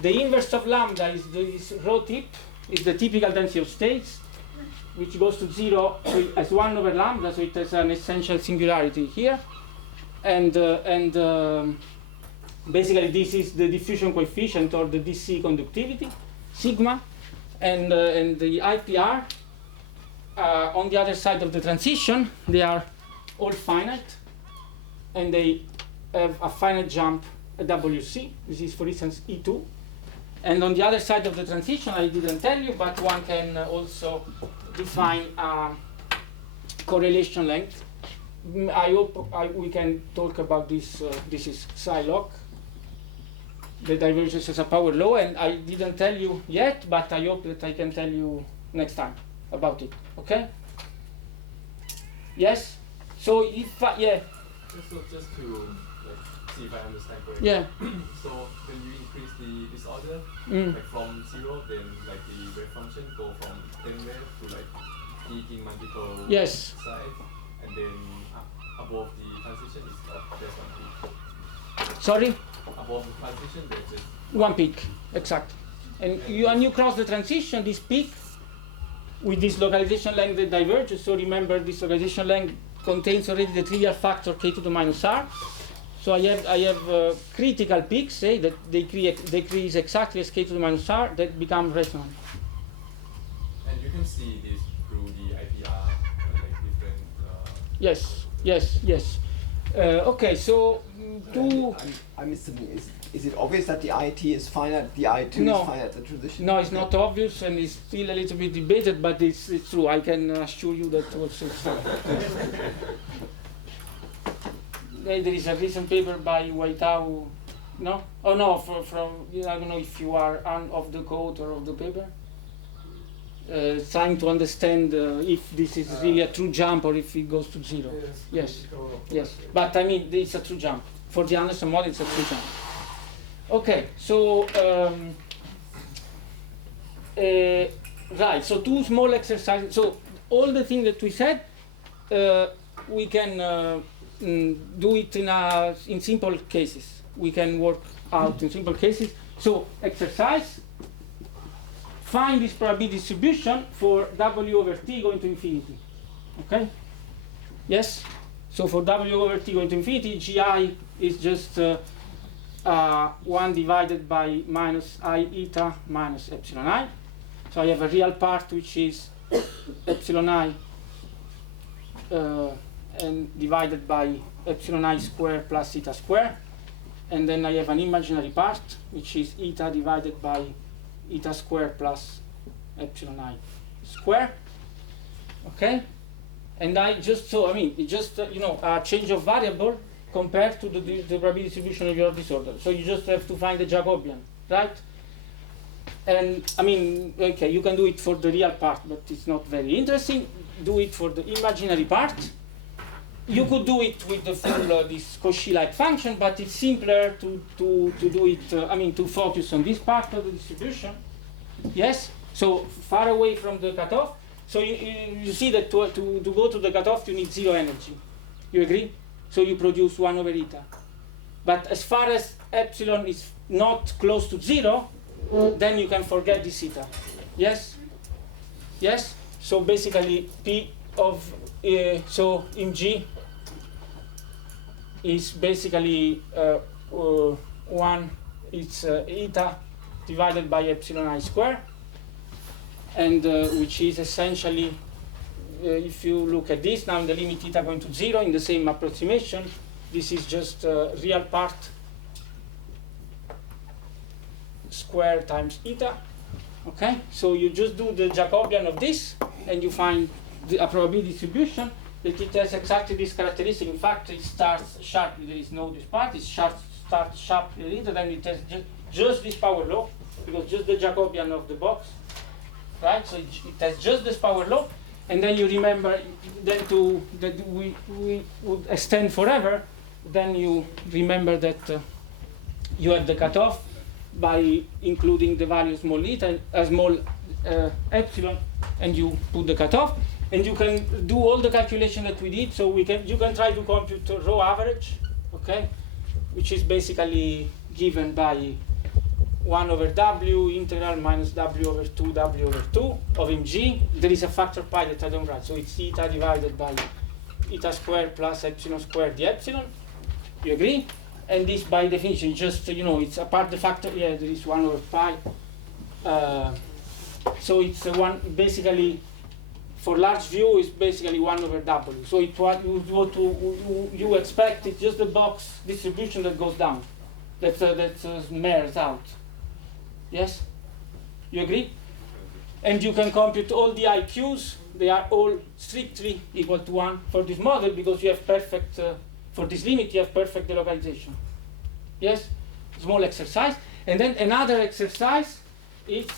The inverse of lambda is this rho tip, is the typical density of states, which goes to 0 as 1 over lambda, so it has an essential singularity here. And basically this is the diffusion coefficient or the DC conductivity, sigma, and the IPR on the other side of the transition, they are all finite, and they have a finite jump at WC. This is, for instance, E2. And on the other side of the transition, I didn't tell you, but one can also define a correlation length. I hope we can talk about this. This is psi log. The divergence is a power law, and I didn't tell you yet, but I hope that I can tell you next time about it. Okay? Yes? So if yeah. So just to see if I understand correctly. Yeah. So when you increase the disorder, like from 0, then like the wave function go from 10 wave to like peaking multiple Yes. sides, and then above the transition is there's one peak. Sorry? Above the transition there's just one peak, exactly. And you cross the transition, this peak, with this localization length that diverges. So remember, this localization length contains already the trivial factor k to the minus r. So I have critical peaks, say that they decrease exactly as k to the minus r, that become resonant. and you can see this through the IPR, like different. Yes. Okay, so I missed something. Is it obvious that the IT is finite, the I2 No. is finite at the transition? no, it's not obvious, and it's still a little bit debated, but it's true. I can assure you that also it's true. There is a recent paper by Waitau, no? Oh no, from I don't know if you are of the code or of the paper. Trying to understand if this is really a true jump or if it goes to 0. Yes. But I mean, it's a true jump. For the Anderson model, it's a true jump. Okay, so right. So two small exercises. So all the things that we said, we can do it in simple cases. We can work out in simple cases. So exercise. Find this probability distribution for W over T going to infinity. Okay? Yes? So for W over T going to infinity, GI is just 1 divided by minus I eta minus epsilon I. So I have a real part which is epsilon I and divided by epsilon I square plus eta square. And then I have an imaginary part which is eta divided by eta square plus epsilon I square. Okay? And I just, so I mean, it just, a change of variable compared to the probability distribution of your disorder. So you just have to find the Jacobian, right? And I mean, okay, you can do it for the real part, but it's not very interesting. Do it for the imaginary part. You could do it with the full this Cauchy-like function, but it's simpler to do it. To focus on this part of the distribution. Yes. So far away from the cutoff. So you see that to go to the cutoff you need 0 energy. You agree? So you produce 1 over eta. But as far as epsilon is not close to 0, then you can forget this eta. Yes? Yes? So basically P of, so in G is basically 1, it's eta divided by epsilon I square. And which is essentially, if you look at this, now in the limit eta going to 0, in the same approximation, this is just real part square times eta. Okay, so you just do the Jacobian of this, and you find a probability distribution that it has exactly this characteristic. In fact, it starts sharply, there is no this part, it starts sharply later, then it has just this power law, because just the Jacobian of the box. Right, so it has just this power law, and then you remember then that we would extend forever. Then you remember that you have the cutoff by including the value small eta, small epsilon, and you put the cutoff, and you can do all the calculation that we did. So you can try to compute row average, okay, which is basically given by 1 over w integral minus w over 2 of mg. There is a factor pi that I don't write, so it's eta divided by eta squared plus epsilon squared the epsilon. You agree? And this by definition just, it's apart the factor, yeah, there is 1 over pi. So it's one, basically, for large view is basically 1 over w. So it's what you expect, it's just the box distribution that goes down, that smears out. Yes? You agree? And you can compute all the IQs. They are all strictly equal to 1 for this model because you have perfect, for this limit, you have perfect delocalization. Yes? Small exercise. And then another exercise is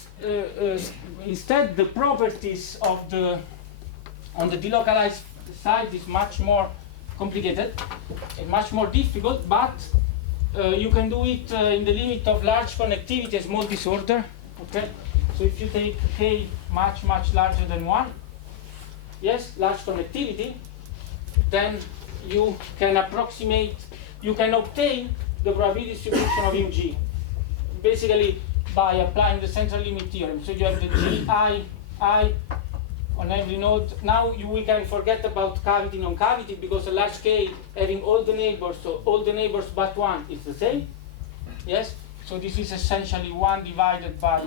instead the properties of on the delocalized side is much more complicated and much more difficult, but you can do it in the limit of large connectivity and small disorder. Okay, so if you take k much larger than 1, yes, large connectivity, then you can obtain the probability distribution of mg, basically by applying the central limit theorem. So you have the gi on every node. Now we can forget about cavity non-cavity because a large K having all the neighbors, so all the neighbors but 1 is the same. Yes? So this is essentially 1 divided by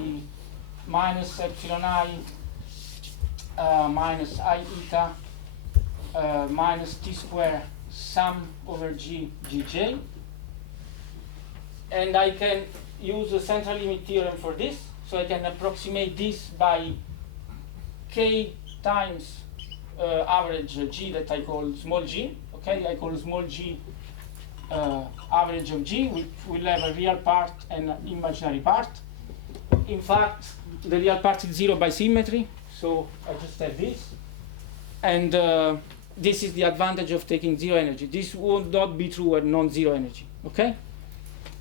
minus epsilon I minus I eta minus t square sum over gj. And I can use the central limit theorem for this. So I can approximate this by k times average g that I call small g. Okay, I call small g average of g, which will have a real part and an imaginary part. In fact, the real part is 0 by symmetry, so I just have this. And this is the advantage of taking 0 energy. This would not be true at non-zero energy. Okay?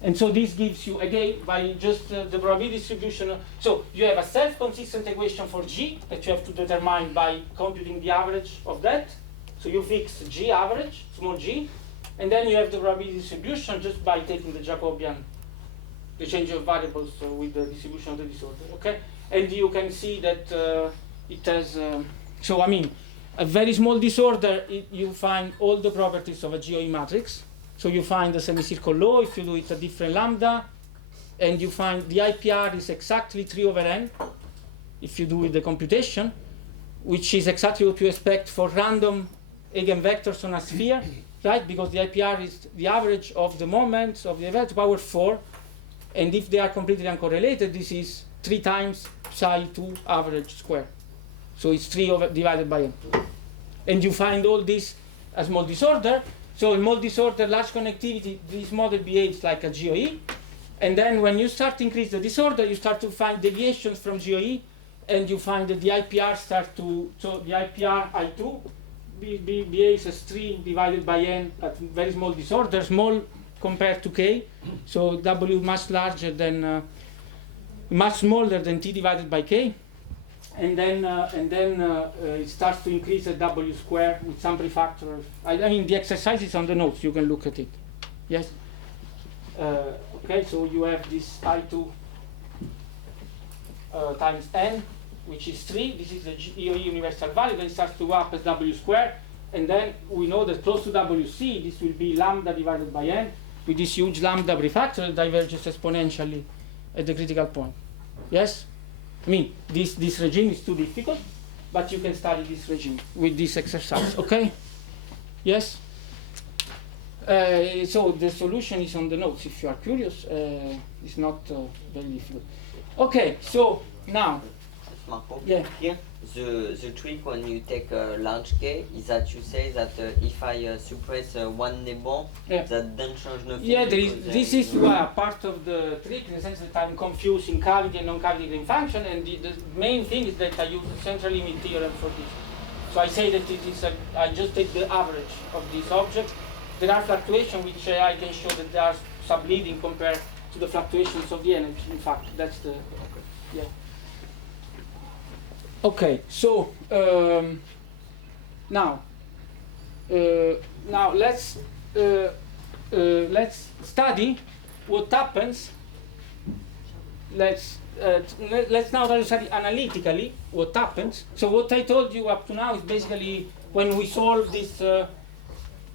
And so this gives you, again, by just the probability distribution. So you have a self-consistent equation for G that you have to determine by computing the average of that. So you fix G average, small g, and then you have the probability distribution just by taking the Jacobian, the change of variables with the distribution of the disorder. Okay? And you can see that it has, so I mean, a very small disorder, you find all the properties of a GOE matrix. So you find the semicircle law if you do it a different lambda, and you find the IPR is exactly 3 over n if you do the computation, which is exactly what you expect for random eigenvectors on a sphere, right? Because the IPR is the average of the moments of the event to power 4, and if they are completely uncorrelated, this is 3 times psi 2 average square. So it's 3 over divided by n. And you find all this as mole disorder. So in mole disorder, large connectivity, this model behaves like a GOE. And then when you start to increase the disorder, you start to find deviations from GOE, and you find that the IPR start to, so the IPR I2 behaves as 3 divided by n at very small disorder, small compared to k. So W much larger than, much smaller than T divided by k. And then it starts to increase at W square with some prefactor. I mean, the exercise is on the notes, you can look at it. Yes? Okay, so you have this I2 times n, which is 3. This is the EOE universal value. Then it starts to go up as W square. And then we know that close to WC, this will be lambda divided by n, with this huge lambda prefactor that diverges exponentially at the critical point. Yes? I mean, this regime is too difficult, but you can study this regime with this exercise, okay? Yes? So the solution is on the notes if you are curious. It's not very difficult. Okay, so now. Marco, Yeah. here, the trick when you take a large K is that you say that if I suppress one Nebon, Yeah. that then change nothing. Yeah, because this is part of the trick in the sense that I'm confusing cavity and non-cavity green function, and the main thing is that I use the central limit theorem for this. So I say that it is I just take the average of this object. There are fluctuations which I can show that they are subleading compared to the fluctuations of the energy. In fact, that's the, yeah. Okay, so now let's study what happens. Let's now try to study analytically what happens. So what I told you up to now is basically when we solve this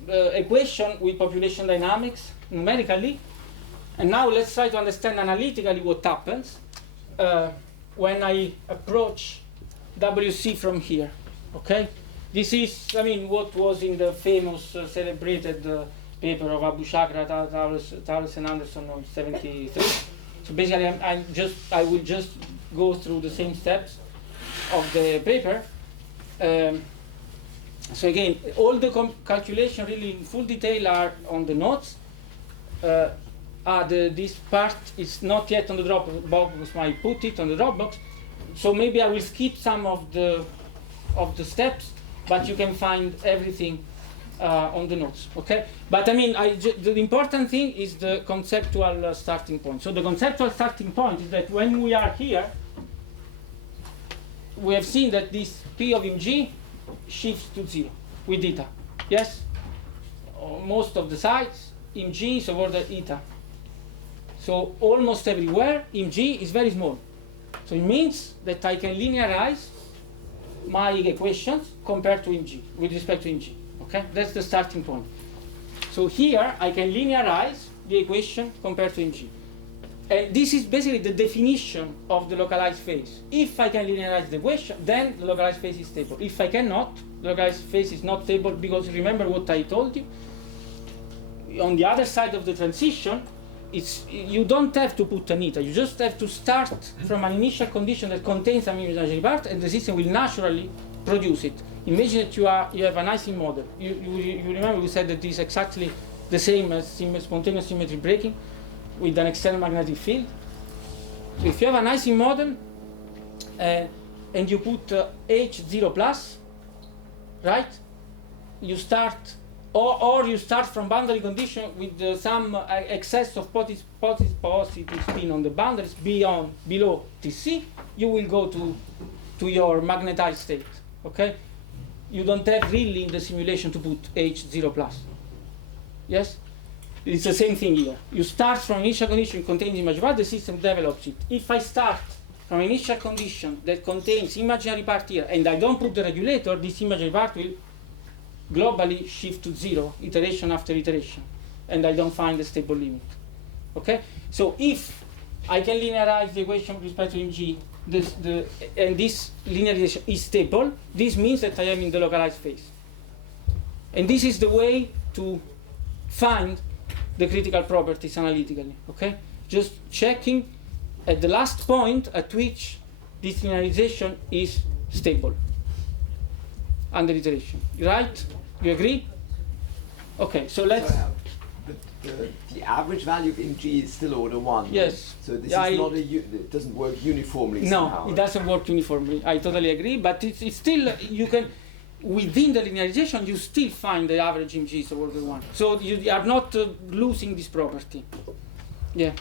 equation with population dynamics numerically, and now let's try to understand analytically what happens when I approach WC from here. Okay, this is, I mean, what was in the famous celebrated paper of Abu Shakra, Towles and Anderson on 73. So basically, I will just go through the same steps of the paper. So again, all the calculation really in full detail are on the notes. This part is not yet on the Dropbox because I put it on the Dropbox. So maybe I will skip some of the steps, but you can find everything on the notes, okay? But I mean, the important thing is the conceptual starting point. So the conceptual starting point is that when we are here, we have seen that this P of Mg shifts to 0 with eta, yes? Most of the sites, Mg is of order eta. So almost everywhere, Mg is very small. So it means that I can linearize my equations compared to Mg, with respect to Mg. Okay, that's the starting point. So here I can linearize the equation compared to Mg. And this is basically the definition of the localized phase. If I can linearize the equation, then the localized phase is stable. If I cannot, the localized phase is not stable because remember what I told you. On the other side of the transition, you don't have to put an eta, you just have to start from an initial condition that contains some imaginary part, and the system will naturally produce it. Imagine that you have an Ising model. You remember we said that this is exactly the same as spontaneous symmetry breaking with an external magnetic field. So if you have an Ising model and you put H0 plus, right? You start. Or you start from boundary condition with some excess of positive spin on the boundaries below Tc, you will go to your magnetized state. Okay, you don't have really in the simulation to put H0 plus. Yes, it's the same thing here. You start from initial condition contains imaginary part, the system develops it. If I start from initial condition that contains imaginary part here, and I don't put the regulator, this imaginary part will globally shift to 0, iteration after iteration. and I don't find a stable limit. Okay? So if I can linearize the equation with respect to Mg, and this linearization is stable, this means that I am in the localized phase. And this is the way to find the critical properties analytically. Okay? Just checking at the last point at which this linearization is stable under iteration. Right? You agree? Okay, so let's. The average value of Mg is still order 1. Yes. So this Yeah, is not it doesn't work uniformly No, somehow. it doesn't work uniformly. I totally agree, but it's still, you can, within the linearization, you still find the average Mgs of order 1. So you are not losing this property. Yeah.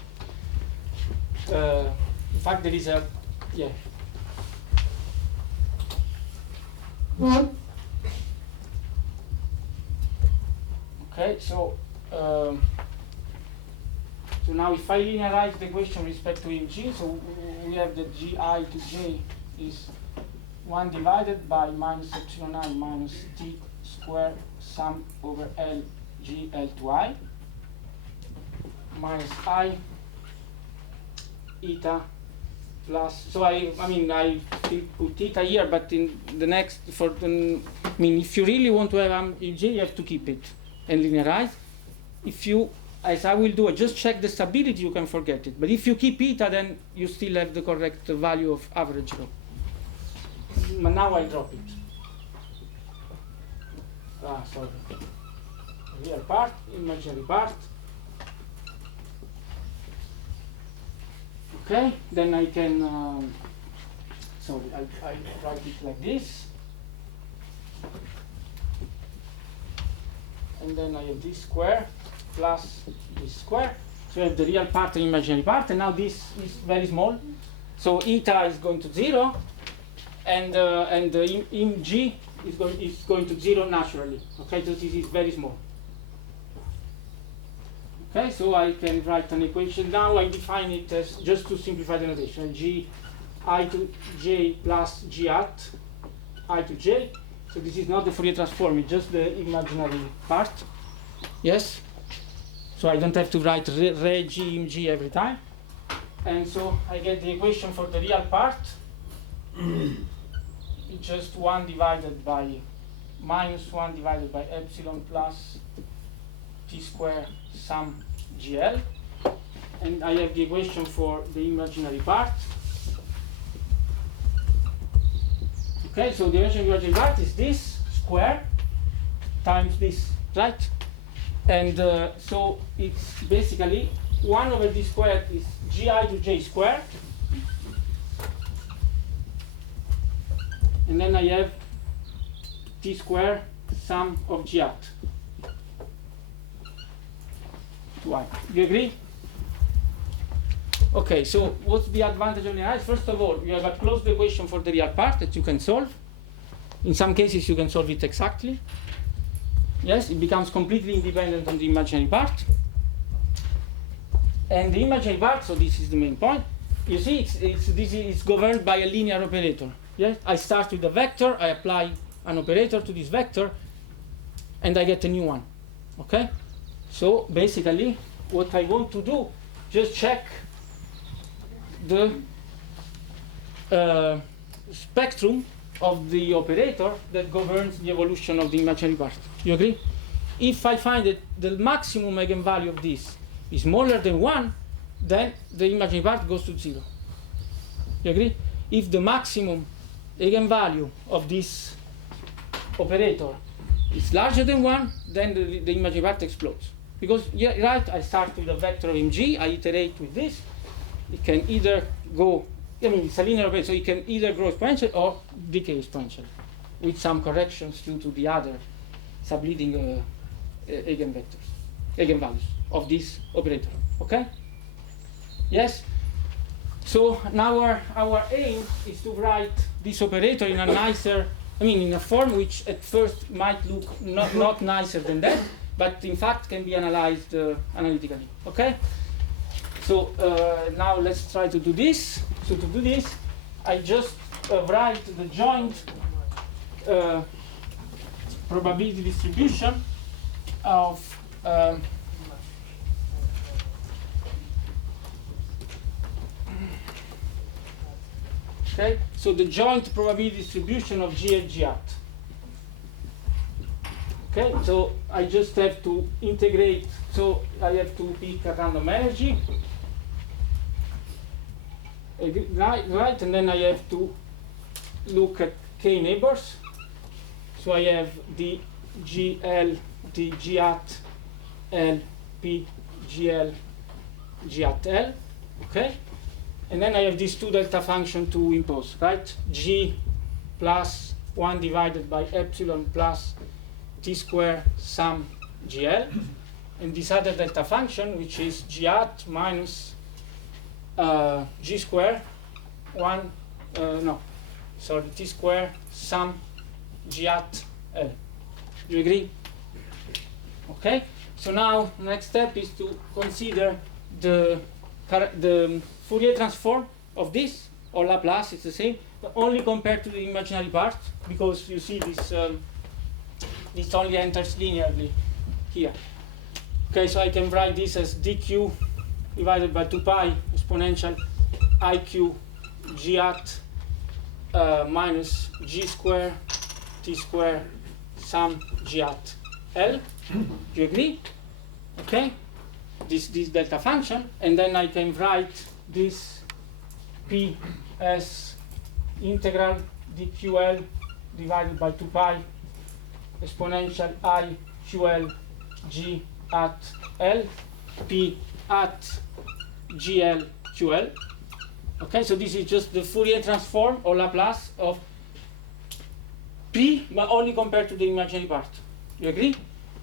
In fact, there is a, yeah. Okay, so so now if I linearize the equation with respect to Mg, so we have that Gi to j is 1 divided by minus epsilon I minus t square sum over L G L to I minus I eta plus, so I mean I put theta here, but in the next, I mean if you really want to have Mg, you have to keep it and linearize. If you, as I will do, just check the stability, you can forget it. But if you keep eta, then you still have the correct value of average rho. But now I drop it. Sorry. Real part, imaginary part. Okay, then I can, sorry, I write it like this. And then I have this square plus this square. So I have the real part and imaginary part, and now this is very small. So eta is going to 0, and Mg is going to 0 naturally. Okay, so this is very small. Okay, so I can write an equation. Now I define it as, just to simplify the notation, G I to j plus G at I to j. So this is not the Fourier transform, it's just the imaginary part. Yes? So I don't have to write re G Mg every time. And so I get the equation for the real part. It's just 1 divided by minus 1 divided by epsilon plus t square sum GL. And I have the equation for the imaginary part. Okay, so the imaginary part is this square times this, right? And so it's basically 1 over d squared is Gi to j squared. And then I have t square sum of G at. Why? You agree? Okay, so what's the advantage of linearized? First of all, you have a closed equation for the real part that you can solve. In some cases, you can solve it exactly. Yes, it becomes completely independent on the imaginary part. And the imaginary part, so this is the main point. You see, it's governed by a linear operator. Yes, I start with a vector, I apply an operator to this vector, and I get a new one. Okay? So basically, what I want to do, just check the spectrum of the operator that governs the evolution of the imaginary part. You agree? If I find that the maximum eigenvalue of this is smaller than 1, then the imaginary part goes to 0. You agree? If the maximum eigenvalue of this operator is larger than 1, then the imaginary part explodes. Because, yeah, right, I start with a vector of Mg, I iterate with this. It can either go, I mean, it's a linear operator, so it can either grow exponentially or decay exponentially, with some corrections due to the other subleading eigenvalues of this operator. Okay? Yes? So now our aim is to write this operator in a nicer, I mean, in a form which at first might look not nicer than that, but in fact can be analyzed analytically. Okay? So now let's try to do this. So to do this, I just write the joint probability distribution of Okay, so the joint probability distribution of G and G hat. Okay, so I just have to integrate, so I have to pick a random energy, right, and then I have to look at k neighbors. So I have the GL, the G hat L, P, GL, G hat L, okay? And then I have these two delta function to impose, right? G plus 1 divided by epsilon plus T square sum GL. And this other delta function, which is G hat minus G square, T square sum G hat L. You agree? Okay? So now, next step is to consider the Fourier transform of this, or Laplace, it's the same, but only compared to the imaginary part, because you see this, this only enters linearly here. Okay, so I can write this as dq divided by 2 pi exponential iq g hat minus g square t square sum g hat L. Do you agree? Okay? This delta function, and then I can write this P as integral dql divided by 2 pi exponential I ql g at L P at GL QL. Okay, so this is just the Fourier transform or Laplace of P, but only compared to the imaginary part. You agree?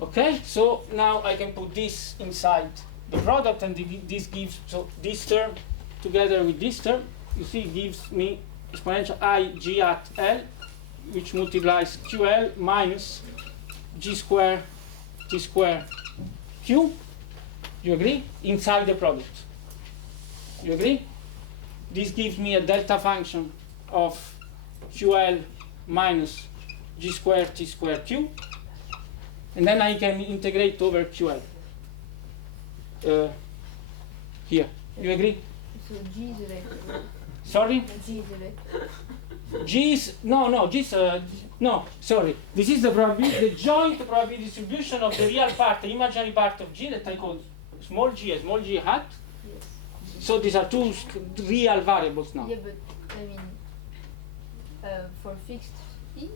Okay, so now I can put this inside the product, and this gives, so this term together with this term, you see, gives me exponential I G at L, which multiplies QL minus G square T square Q. You agree? Inside the product. You agree? This gives me a delta function of QL minus G square T square Q. And then I can integrate over QL. Here. You agree? So G is a vector. Sorry? G is a vector. G is, no, sorry. This is the probability, the joint probability distribution of the real part, the imaginary part of G that I call small g hat. Yes. So these are two real variables now. Yeah, but I mean, for fixed E,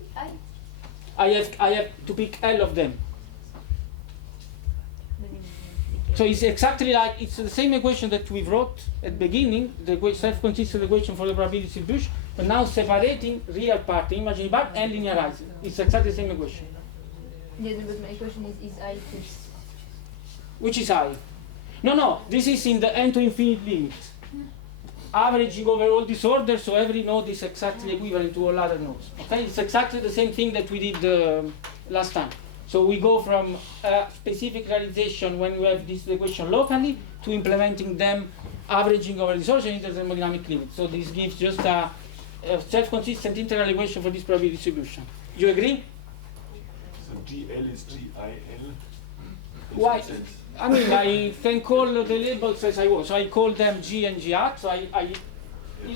I have to pick L of them. So it's exactly like, it's the same equation that we wrote at the beginning, the self-consistent equation for the probability distribution, but now separating real part, the imaginary part, and linearizing. It's exactly the same equation. Yeah, but my question is I fixed? Which is I? No, this is in the n to infinite limit. Averaging over all disorders, so every node is exactly equivalent to all other nodes. Okay, it's exactly the same thing that we did last time. So we go from a specific realization when we have this equation locally to implementing them averaging over disorders in the thermodynamic limit. So this gives just a self-consistent integral equation for this probability distribution. You agree? So GL is GIL? Why? I mean, I can call the labels as I want. So I call them G and G hat. So I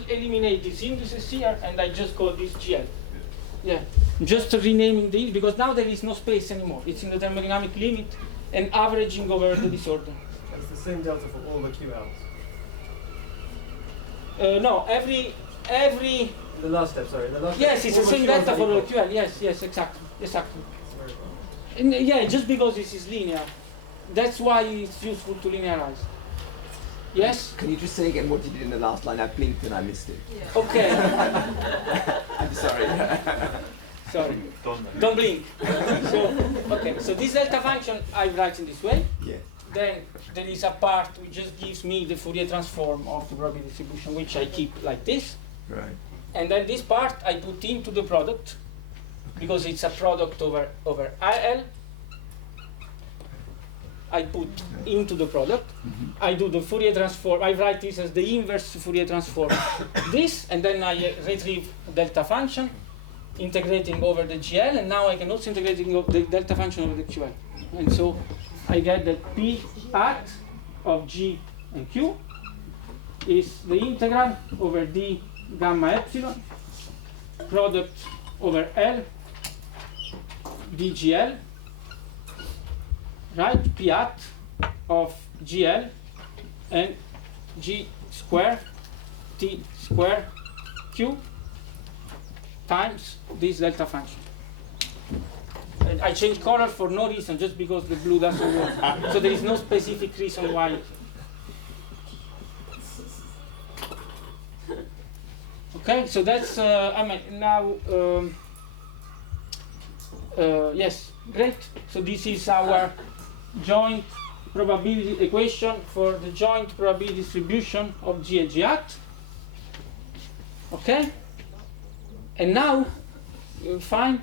eliminate these indices here, and I just call this GL. Yeah, just renaming the, because now there is no space anymore. It's in the thermodynamic limit and averaging over the disorder. It's the same delta for all the QLs. No, every. The last step, sorry. The last Yes, step, it's the all same QLs delta are for the equal. QL. Yes, exactly. And, yeah, just because this is linear, that's why it's useful to linearize. Yes? Can you just say again what you did in the last line? I blinked and I missed it. Yeah. Okay. I'm sorry. Sorry. Don't blink. So this delta function I write in this way. Yeah. Then there is a part which just gives me the Fourier transform of the probability distribution, which I keep like this. Right. And then this part I put into the product, because it's a product over IL. I put into the product. I do the Fourier transform. I write this as the inverse Fourier transform. This, and then I retrieve delta function, integrating over the GL, and now I can also integrating over the delta function over the QL. And so I get that P hat of G and Q is the integral over D gamma epsilon product over L dgl, right? P hat of gl and g square t square q times this delta function. And I changed color for no reason, just because the blue doesn't work. So there is no specific reason why. Okay, so that's I mean now. Yes, great. So this is our joint probability equation for the joint probability distribution of G and G hat. Okay, and now you'll find.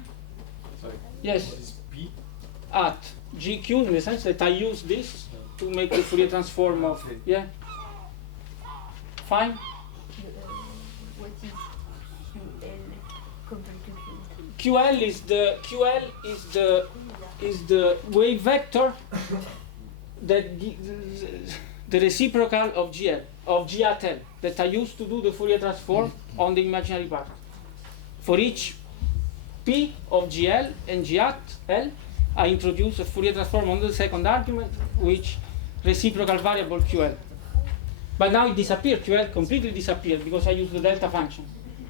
Sorry. Yes. What is P? At GQ, in the sense that I use this to make the Fourier transform of, yeah? Fine? What is QL compared to Q? QL is the wave vector that the reciprocal of GL, of G at L, that I use to do the Fourier transform on the imaginary part. For each P of GL and G at L, I introduce a Fourier transform on the second argument, which reciprocal variable QL. But now it disappeared, QL completely disappeared because I use the delta function.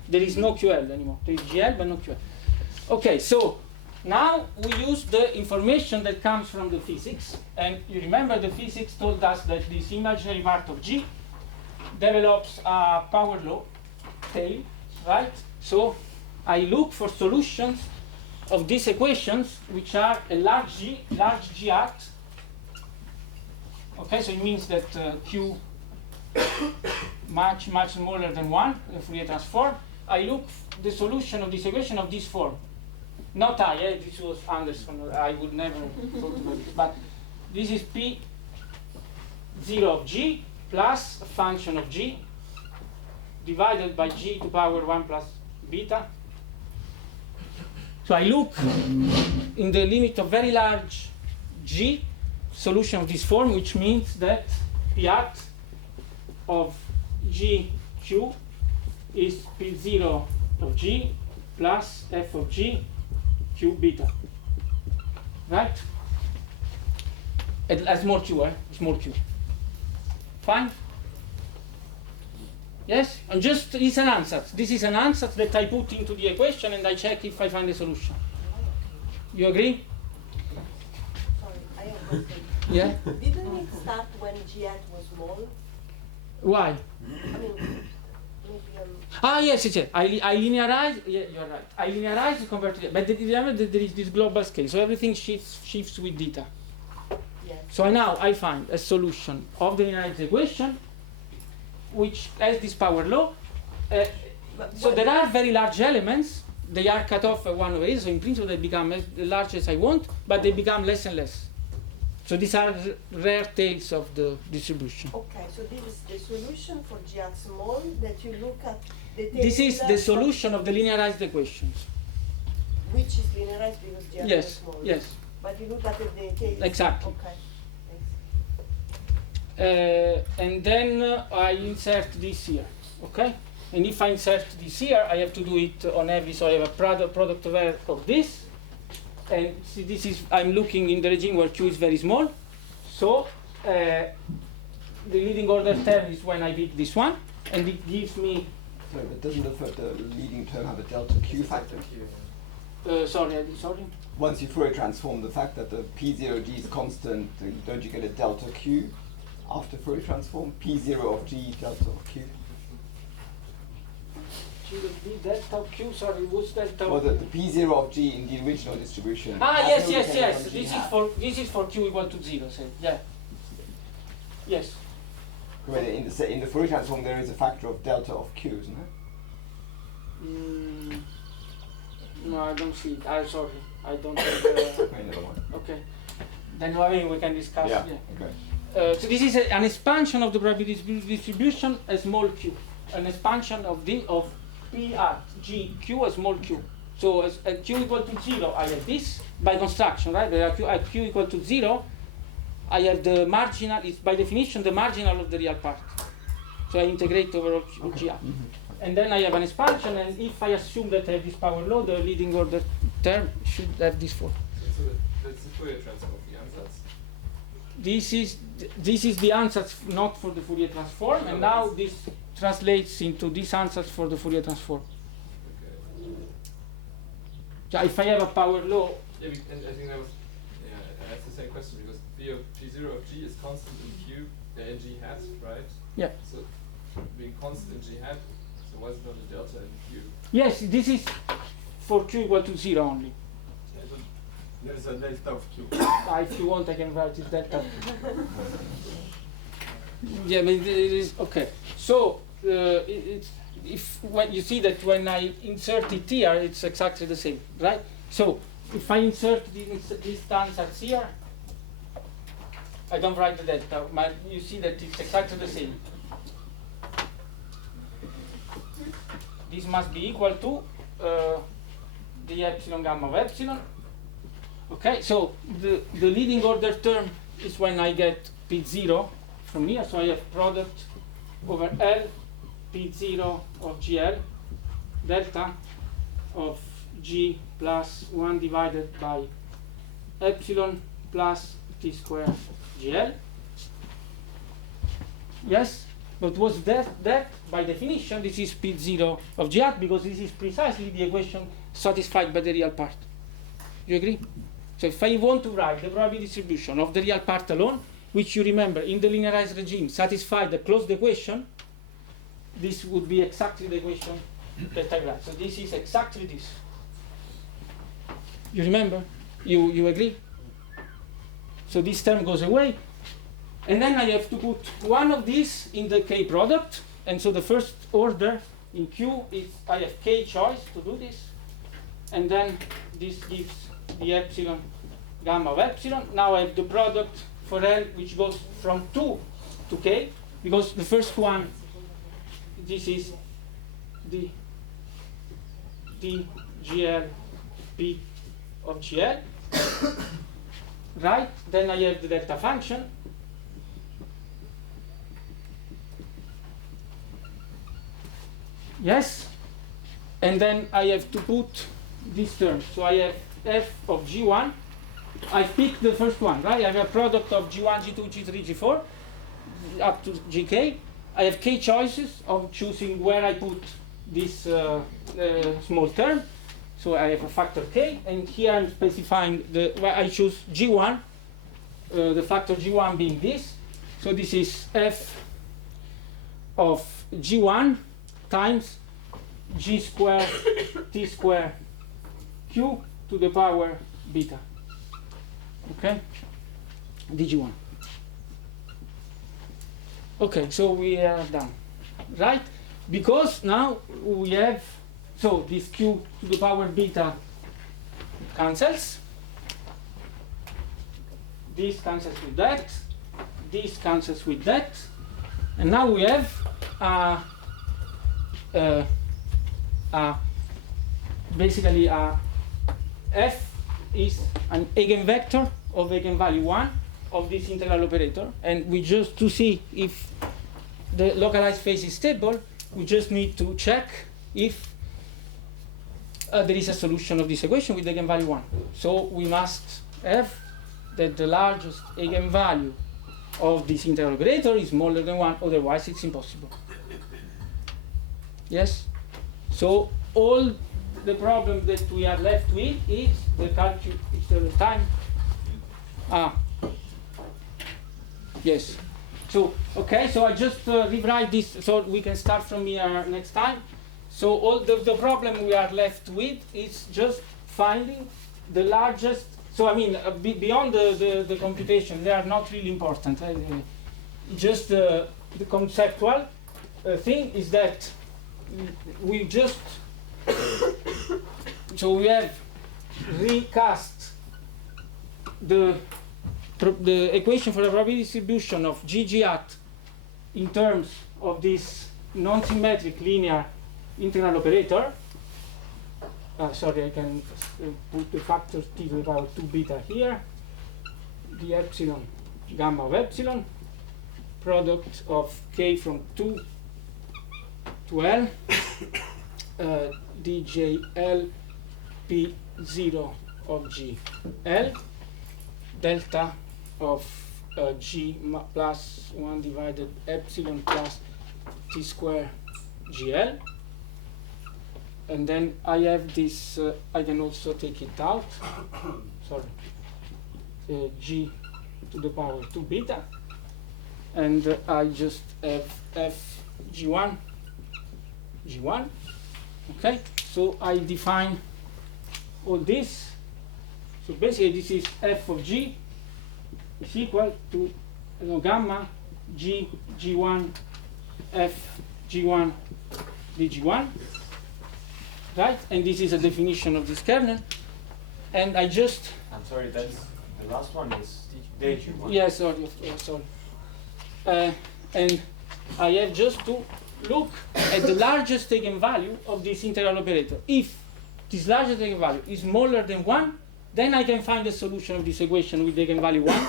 There is no QL anymore. There is GL but no QL. Okay, so now we use the information that comes from the physics. And you remember the physics told us that this imaginary part of G develops a power law tail, right? So I look for solutions of these equations, which are a large G hat. Okay, so it means that Q much smaller than 1, the Fourier transform. I look the solution of this equation of this form. Not I, this was Anderson, I would never thought about it. But this is P0 of G plus a function of G divided by G to power 1 plus beta. So I look in the limit of very large G solution of this form, which means that P hat of GQ is P0 of G plus F of G Q beta. Right? A small q, small q. Fine? Yes? And just, it's an ansatz. This is an ansatz that I put into the equation and I check if I find a solution. You agree? Sorry, I have one thing. Yeah? Didn't it start when G hat was small? Why? I mean, maybe Yes. I linearize, yeah, you're right. I linearize compared to, but remember that there is this global scale, so everything shifts with theta. yes. So now I find a solution of the linearized equation, which has this power law. So there are very large elements. They are cut off at 1 over a, so in principle they become as large as I want, but they become less and less. So these are rare tails of the distribution. Okay, so this is the solution for G hat small that you look at the tail. This is the solution of the linearized equations. Which is linearized because G hat is Yes, small. yes. But you look at the tail. Exactly. Okay. And then I insert this here, okay? And if I insert this here, I have to do it on every, so I have a product of this. And see, this is, I'm looking in the regime where Q is very small. So the leading order term is when I beat this one, and it gives me. Sorry, but doesn't the leading term have a delta Q factor? Sorry. Once you Fourier transform, the fact that the P0G is constant, don't you get a delta Q after Fourier transform? P0 of G delta of Q? Delta of Q, sorry, what's delta? Well, the P0 of G in the original distribution. Yes. no dependence on G This is for Q equal to 0. So yeah. Yes. Well, in the Fourier transform, there is a factor of delta of Q, isn't there? No, I don't see it. I'm sorry. I don't have Okay, never mind. Okay. Then I mean we can discuss. Yeah. Okay. So this is an expansion of the probability distribution, a small q. An expansion of P at GQ, a small q. So as at q equal to 0, I have this by construction, right? But at q equal to 0, I have the marginal, it's by definition the marginal of the real part. So I integrate over all G. Mm-hmm. and then I have an expansion, and if I assume that I have this power law, the leading order term should have this form. So that's the Fourier transform of the ansatz. This is the ansatz not for the Fourier transform, and now this translates into this ansatz for the Fourier transform. Okay. So if I have a power law, Yeah, and I think that was, yeah, I asked the same question because phi of G0 of G is constant in Q, in G hat, right? yeah. So being constant in G hat, so why is it not a delta in Q? Yes, this is for Q equal to 0 only. There's a delta of Q. If you want, I can write it delta. Yeah, but it is okay. So if when you see that when I insert it here, it's exactly the same, right? So if I insert this ansatz here, I don't write the delta. You see that it's exactly the same. This must be equal to the epsilon gamma of epsilon. Okay, so the leading order term is when I get P0 from here, so I have product over L P0 of GL delta of G plus 1 divided by epsilon plus T square GL. Yes? But was that by definition this is P0 of G hat, because this is precisely the equation satisfied by the real part. You agree? So if I want to write the probability distribution of the real part alone, which you remember in the linearized regime satisfied the closed equation, this would be exactly the equation that I write. So this is exactly this. You remember? You agree? So this term goes away. And then I have to put one of these in the K product. And so the first order in Q is I have K choice to do this. And then this gives the epsilon gamma of epsilon. Now I have the product for L, which goes from 2 to K, because the first one, this is the GL P of GL. Right? Then I have the delta function. Yes? And then I have to put this term. So I have f of G1. I pick the first one, right? I have a product of G1, G2, G3, G4 up to Gk. I have K choices of choosing where I put this small term. So I have a factor K, and here I'm specifying where I choose G1, the factor G1 being this. So this is f of G1 times G square T square Q to the power beta. Okay? DG1. Okay, so we are done. Right? Because now we have, so this Q to the power beta cancels. This cancels with that. This cancels with that. And now we have basically f is an eigenvector of eigenvalue 1 of this integral operator, and we just to see if the localized phase is stable, we just need to check if there is a solution of this equation with eigenvalue 1. So we must have that the largest eigenvalue of this integral operator is smaller than 1, otherwise it's impossible. Yes? So all the problem that we are left with is the time. Yes. So, okay, so I just rewrite this so we can start from here next time. So all the problem we are left with is just finding the largest, so I mean, beyond the computation, they are not really important. Just the conceptual thing is that we just, so we have recast the equation for the probability distribution of GG hat in terms of this non-symmetric linear integral operator. Sorry, I can put the factor t to the power 2 beta here. The epsilon gamma of epsilon, product of k from 2 to L, djl p0 of g L, delta of g plus 1 divided epsilon plus t square gl, and then I have this, I can also take it out, sorry, g to the power 2 beta, and I just have f g1, okay? So I define all this. So basically this is f of g is equal to gamma g g1 f g1 dg1, right? And this is a definition of this kernel. And I just... I'm sorry, that's the last one is dg1. Yes, sorry. And I have just to look at the largest eigenvalue of this integral operator. If this largest eigenvalue is smaller than 1, then I can find the solution of this equation with eigenvalue 1.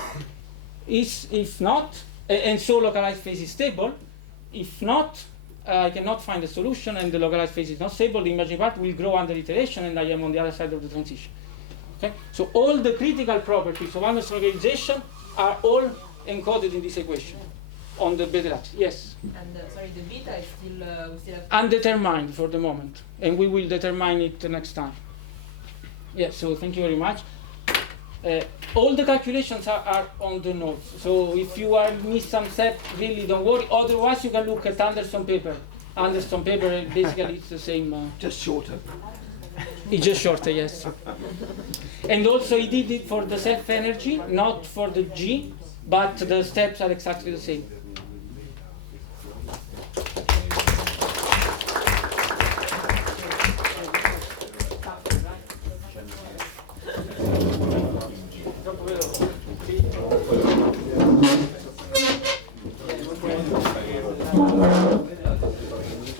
If not, and so localized phase is stable. If not, I cannot find a solution and the localized phase is not stable. The imaginary part will grow under iteration and I am on the other side of the transition. Okay? So all the critical properties of Anderson localization are all encoded in this equation on the beta lattice. Yes? And sorry, the beta is still, we still have... Undetermined for the moment, and we will determine it next time. Yes, so thank you very much. All the calculations are on the notes, so if you are miss some step, really don't worry. Otherwise, you can look at Anderson paper. Anderson paper, basically, it's the same. Just shorter. It's just shorter, yes. And also, he did it for the self-energy, not for the G, but the steps are exactly the same. Sì.